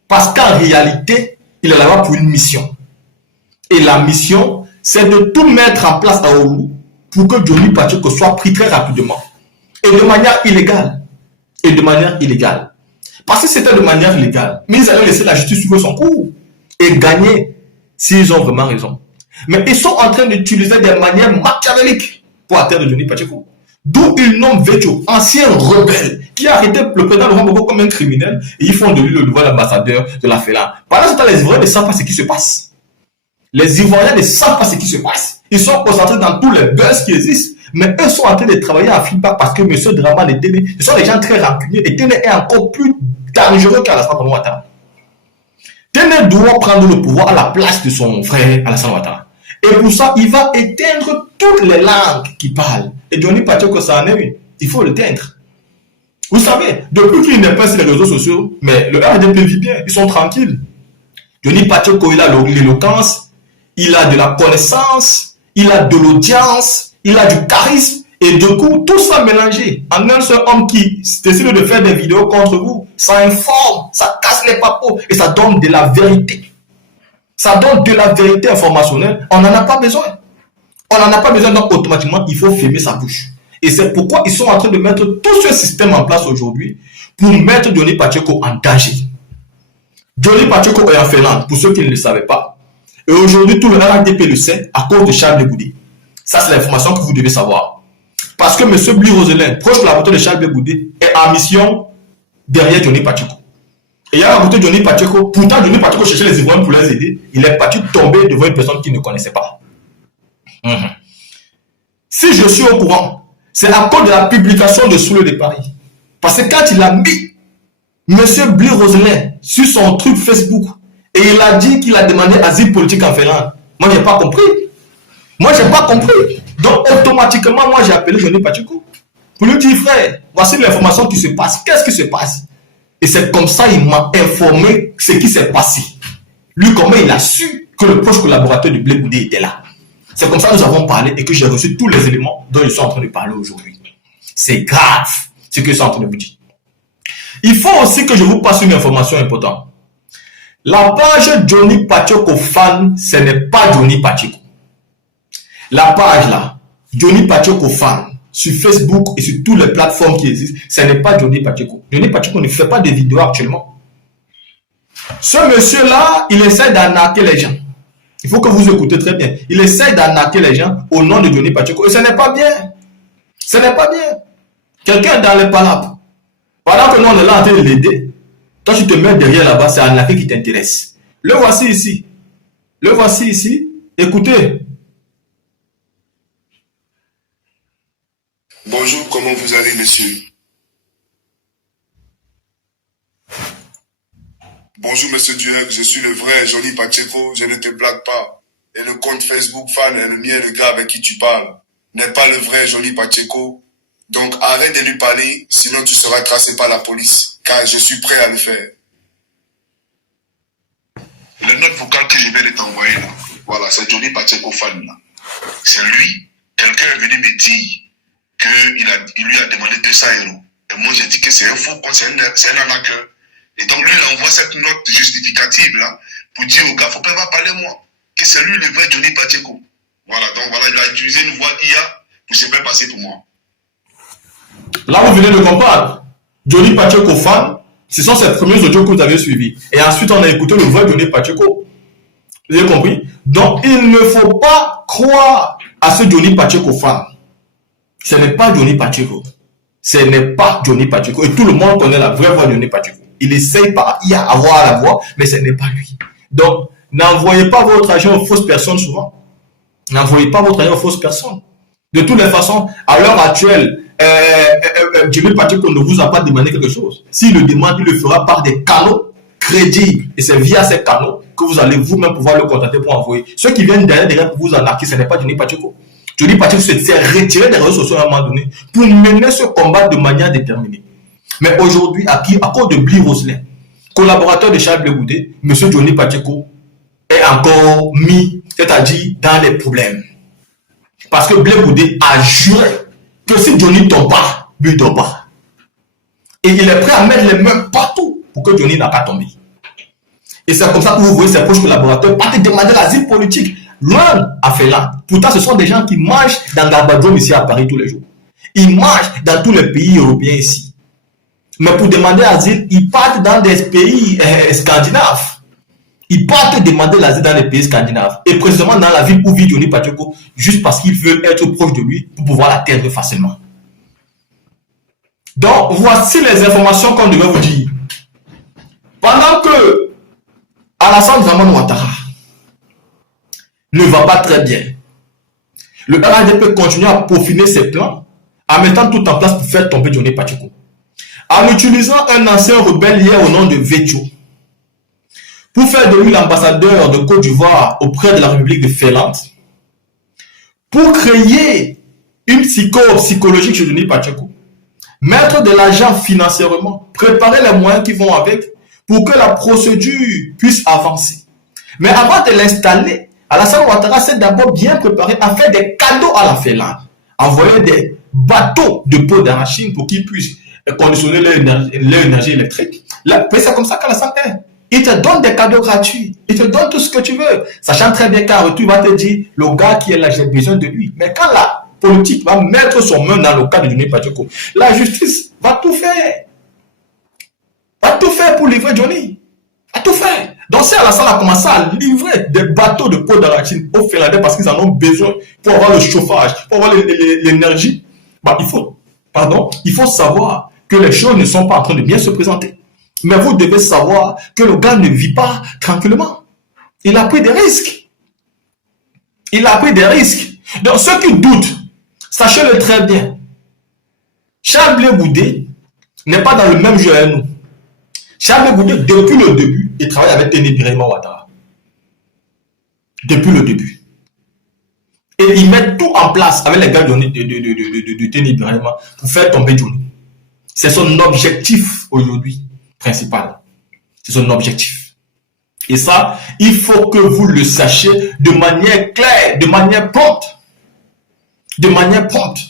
Parce qu'en réalité, il est là-bas pour une mission. Et la mission, c'est de tout mettre en place à Oulu pour que Johnny Pacheco soit pris très rapidement. Et de manière illégale. Et de manière illégale. Parce que c'était de manière légale. Mais ils allaient laisser la justice suivre son cours. Et gagner s'ils ont vraiment raison. Mais ils sont en train d'utiliser des manières machiavéliques pour atteindre Johnny Pacheco. D'où ils nomment Vetio, ancien rebelle, qui a arrêté le président Laurent Gbagbo comme un criminel. Et ils font de lui le nouvel ambassadeur de la Finlande. Pendant ce temps, les Ivoiriens ne savent pas ce qui se passe. Les Ivoiriens ne savent pas ce qui se passe. Ils sont concentrés dans tous les buzz qui existent. Mais eux sont en train de travailler à feedback parce que M. Dramane et Téné, ce sont des gens très rancuniers. Et Téné est encore plus dangereux qu'Alassane Dramane Ouattara. doit prendre le pouvoir à la place de son frère Alassane Ouattara. Et pour ça, il va éteindre toutes les langues qui parlent. Et Johnny Pacheco, ça en est une. Il faut l'éteindre. Vous savez, depuis qu'il n'est pas sur les réseaux sociaux, mais le RDP vit bien, ils sont tranquilles. Johnny Pacheco, il a l'éloquence, il a de la connaissance, il a de l'audience, il a du charisme, et du coup, tout ça mélangé en un seul homme qui décide de faire des vidéos contre vous, ça informe, ça casse les papos, et ça donne de la vérité. Ça donne de la vérité informationnelle, on n'en a pas besoin. On n'en a pas besoin, donc automatiquement, il faut fermer sa bouche. Et c'est pourquoi ils sont en train de mettre tout ce système en place aujourd'hui pour mettre Johnny Pacheco en danger. Johnny Pacheco est en Finlande, pour ceux qui ne le savaient pas. Et aujourd'hui, tout le RDP le sait à cause de Charles Blé Goudé. Ça, c'est l'information que vous devez savoir. Parce que M. Bly Roselin, proche collaborateur de Charles Blé Goudé, est en mission derrière Johnny Pacheco. Et il a raconté Johnny Pacheco. Pourtant, Johnny Pacheco cherchait les Ivoiriens pour les aider. Il est parti tomber devant une personne qu'il ne connaissait pas. Si je suis au courant, c'est à cause de la publication de Soule de Paris. Parce que quand il a mis M. Bly Roselin sur son truc Facebook et il a dit qu'il a demandé asile politique en Finlande, moi, je n'ai pas compris. Donc, automatiquement, moi, j'ai appelé Johnny Pacheco pour lui dire, frère, voici l'information qui se passe. Qu'est-ce qui se passe? Et c'est comme ça qu'il m'a informé ce qui s'est passé. Lui, comment il a su que le proche collaborateur de Blé Goudé était là. C'est comme ça que nous avons parlé et que j'ai reçu tous les éléments dont je suis en train de parler aujourd'hui. C'est grave ce que je suis en train de vous dire. Il faut aussi que je vous passe une information importante. La page Johnny Pacheco fan, ce n'est pas Johnny Pacheco. La page là, Johnny Pacheco fan, sur Facebook et sur toutes les plateformes qui existent, ce n'est pas Johnny Pacheco. Johnny Pacheco ne fait pas de vidéos actuellement. Ce monsieur-là, il essaie d'arnaquer les gens. Il faut que vous écoutez très bien. Il essaie d'arnaquer les gens au nom de Johnny Pacheco. Et ce n'est pas bien. Ce n'est pas bien. Quelqu'un dans les palabres. Pendant que nous on est là en train de l'aider, toi tu te mets derrière là-bas, c'est arnaquer qui t'intéresse. Le voici ici. Le voici ici. Écoutez. Bonjour, comment vous allez, monsieur? Bonjour, monsieur Duhec, je suis le vrai Johnny Pacheco, je ne te blague pas. Et le compte Facebook fan est le mien, le gars avec qui tu parles, n'est pas le vrai Johnny Pacheco. Donc arrête de lui parler, sinon tu seras tracé par la police, car je suis prêt à le faire. Le note vocale que je viens de t'envoyer là, voilà, c'est Johnny Pacheco fan là. C'est lui, quelqu'un est venu me dire qu'il lui a demandé 200 €. Et moi j'ai dit que c'est un faux compte, c'est un arnaqueur. Et donc lui il envoie cette note justificative là pour dire au gars, faut pas parler moi, que c'est lui le vrai Johnny Pacheco. Voilà, donc voilà, il a utilisé une voix IA pour se faire passer pour moi. Là vous venez de comprendre. Johnny Pacheco fan, ce sont ces premiers audios que vous avez suivis. Et ensuite on a écouté le vrai Johnny Pacheco. Vous avez compris? Donc il ne faut pas croire à ce Johnny Pacheco fan. Ce n'est pas Johnny Pacheco. Ce n'est pas Johnny Pacheco. Et tout le monde connaît la vraie voix de Johnny Pacheco. Il essaye par IA à avoir la voix, mais ce n'est pas lui. Donc, n'envoyez pas votre argent aux fausses personnes souvent. N'envoyez pas votre argent aux fausses personnes. De toutes les façons, à l'heure actuelle, Johnny Pacheco ne vous a pas demandé quelque chose. S'il le demande, il le fera par des canaux crédibles. Et c'est via ces canaux que vous allez vous-même pouvoir le contacter pour envoyer. Ceux qui viennent derrière pour vous arnaquer, ce n'est pas Johnny Pacheco. Johnny Pacheco s'est retiré des réseaux sociaux à un moment donné pour mener ce combat de manière déterminée. Mais aujourd'hui, à cause de Bly Roselin, collaborateur de Charles Blé Goudé, M. Johnny Pacheco est encore mis, c'est-à-dire dans les problèmes. Parce que Blé Goudé a juré que si Johnny ne tombe pas, lui ne tombe pas. Et il est prêt à mettre les mains partout pour que Johnny n'a pas tombé. Et c'est comme ça que vous voyez ses proches collaborateurs partent demander l'asile politique. Loin à Finlande. Pourtant, ce sont des gens qui mangent dans Garbadrome ici à Paris tous les jours. Ils mangent dans tous les pays européens ici. Mais pour demander l'asile, ils partent dans des pays scandinaves. Ils partent demander l'asile dans les pays scandinaves. Et précisément dans la ville où vit Johnny Pacheco, juste parce qu'ils veulent être proches de lui pour pouvoir l'atteindre facilement. Donc, voici les informations qu'on devait vous dire. Pendant que Alassane Dramane Ouattara ne va pas très bien, le RDP continue à peaufiner ses plans en mettant tout en place pour faire tomber Johnny Pacheco. En utilisant un ancien rebelle lié au nom de Vetio pour faire de lui l'ambassadeur de Côte d'Ivoire auprès de la République de Finlande, pour créer une psychologique chez Johnny Pacheco, mettre de l'argent financièrement, préparer les moyens qui vont avec pour que la procédure puisse avancer. Mais avant de l'installer, Alassane Ouattara s'est d'abord bien préparé à faire des cadeaux à la Finlande, envoyer des bateaux de peau d'arachide pour qu'ils puissent conditionner leur énergie électrique. C'est comme ça qu'Alassane est. Il te donne des cadeaux gratuits, il te donne tout ce que tu veux, sachant très bien qu'en retour, il va te dire, le gars qui est là, j'ai besoin de lui. Mais quand la politique va mettre son main dans le cas de Johnny Pacheco, la justice va tout faire. Va tout faire pour livrer Johnny. Va tout faire. Donc si Alassane a commencé à livrer des bateaux de peau d'arachide aux Finlandais parce qu'ils en ont besoin pour avoir le chauffage, pour avoir l'énergie, bah, il faut savoir que les choses ne sont pas en train de bien se présenter. Mais vous devez savoir que le gars ne vit pas tranquillement. Il a pris des risques. Il a pris des risques. Donc ceux qui doutent, sachez-le très bien. Charles Blé Goudé n'est pas dans le même jeu à nous. Charles Blé Goudé, depuis le début, il travaille avec Teni Birima Ouattara. Depuis le début. Et il met tout en place avec les gars de Teni Birima pour faire tomber Johnny. C'est son objectif aujourd'hui principal. C'est son objectif. Et ça, il faut que vous le sachiez de manière claire, de manière prompte. De manière prompte.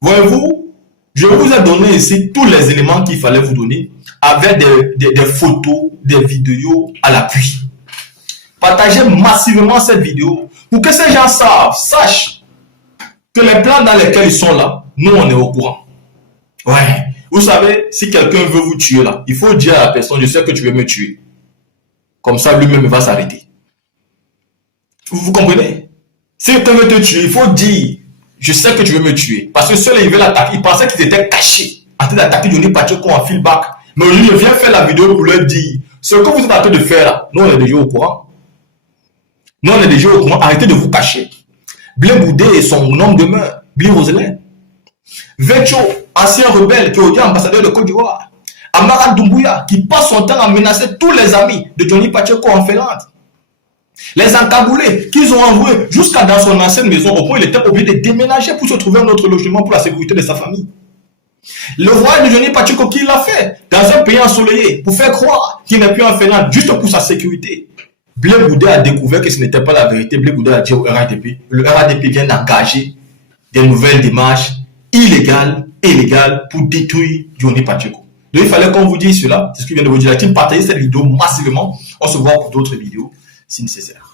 Voyez-vous, je vous ai donné ici tous les éléments qu'il fallait vous donner avec des photos, des vidéos à l'appui. Partagez massivement cette vidéo pour que ces gens sachent que les plans dans lesquels ils sont là, nous on est au courant. Ouais. Vous savez, si quelqu'un veut vous tuer là, il faut dire à la personne, je sais que tu veux me tuer. Comme ça, lui-même va s'arrêter. Vous comprenez? Si quelqu'un veut te tuer, il faut dire, je sais que tu veux me tuer. Parce que ceux-là, ils veulent l'attaquer. Ils pensaient qu'ils étaient cachés en train d'attaquer Johnny Pacheco en feedback. Mais aujourd'hui, je viens faire la vidéo pour leur dire, ce que vous êtes en train de faire là, nous on est déjà au courant. Nous on est déjà au courant. Arrêtez de vous cacher. Blé Goudé et son homme de main, Blé Roselin. Vecho, ancien rebelle qui est aujourd'hui ambassadeur de Côte d'Ivoire. Amara Doumbouya, qui passe son temps à menacer tous les amis de Johnny Pacheco en Finlande. Les encagoulés qu'ils ont envoyés jusqu'à dans son ancienne maison, au point où il était obligé de déménager pour se trouver un autre logement pour la sécurité de sa famille. Le roi de Johnny Pacheco, qui l'a fait dans un pays ensoleillé pour faire croire qu'il n'est plus en Finlande juste pour sa sécurité. Blé Goudé a découvert que ce n'était pas la vérité. Blé Goudé a dit au RADP, le RADP vient d'engager des nouvelles démarches illégales et légales pour détruire Johnny Pacheco. Donc il fallait qu'on vous dise cela, c'est ce que je viens de vous dire. Partagez cette vidéo massivement. On se voit pour d'autres vidéos si nécessaire.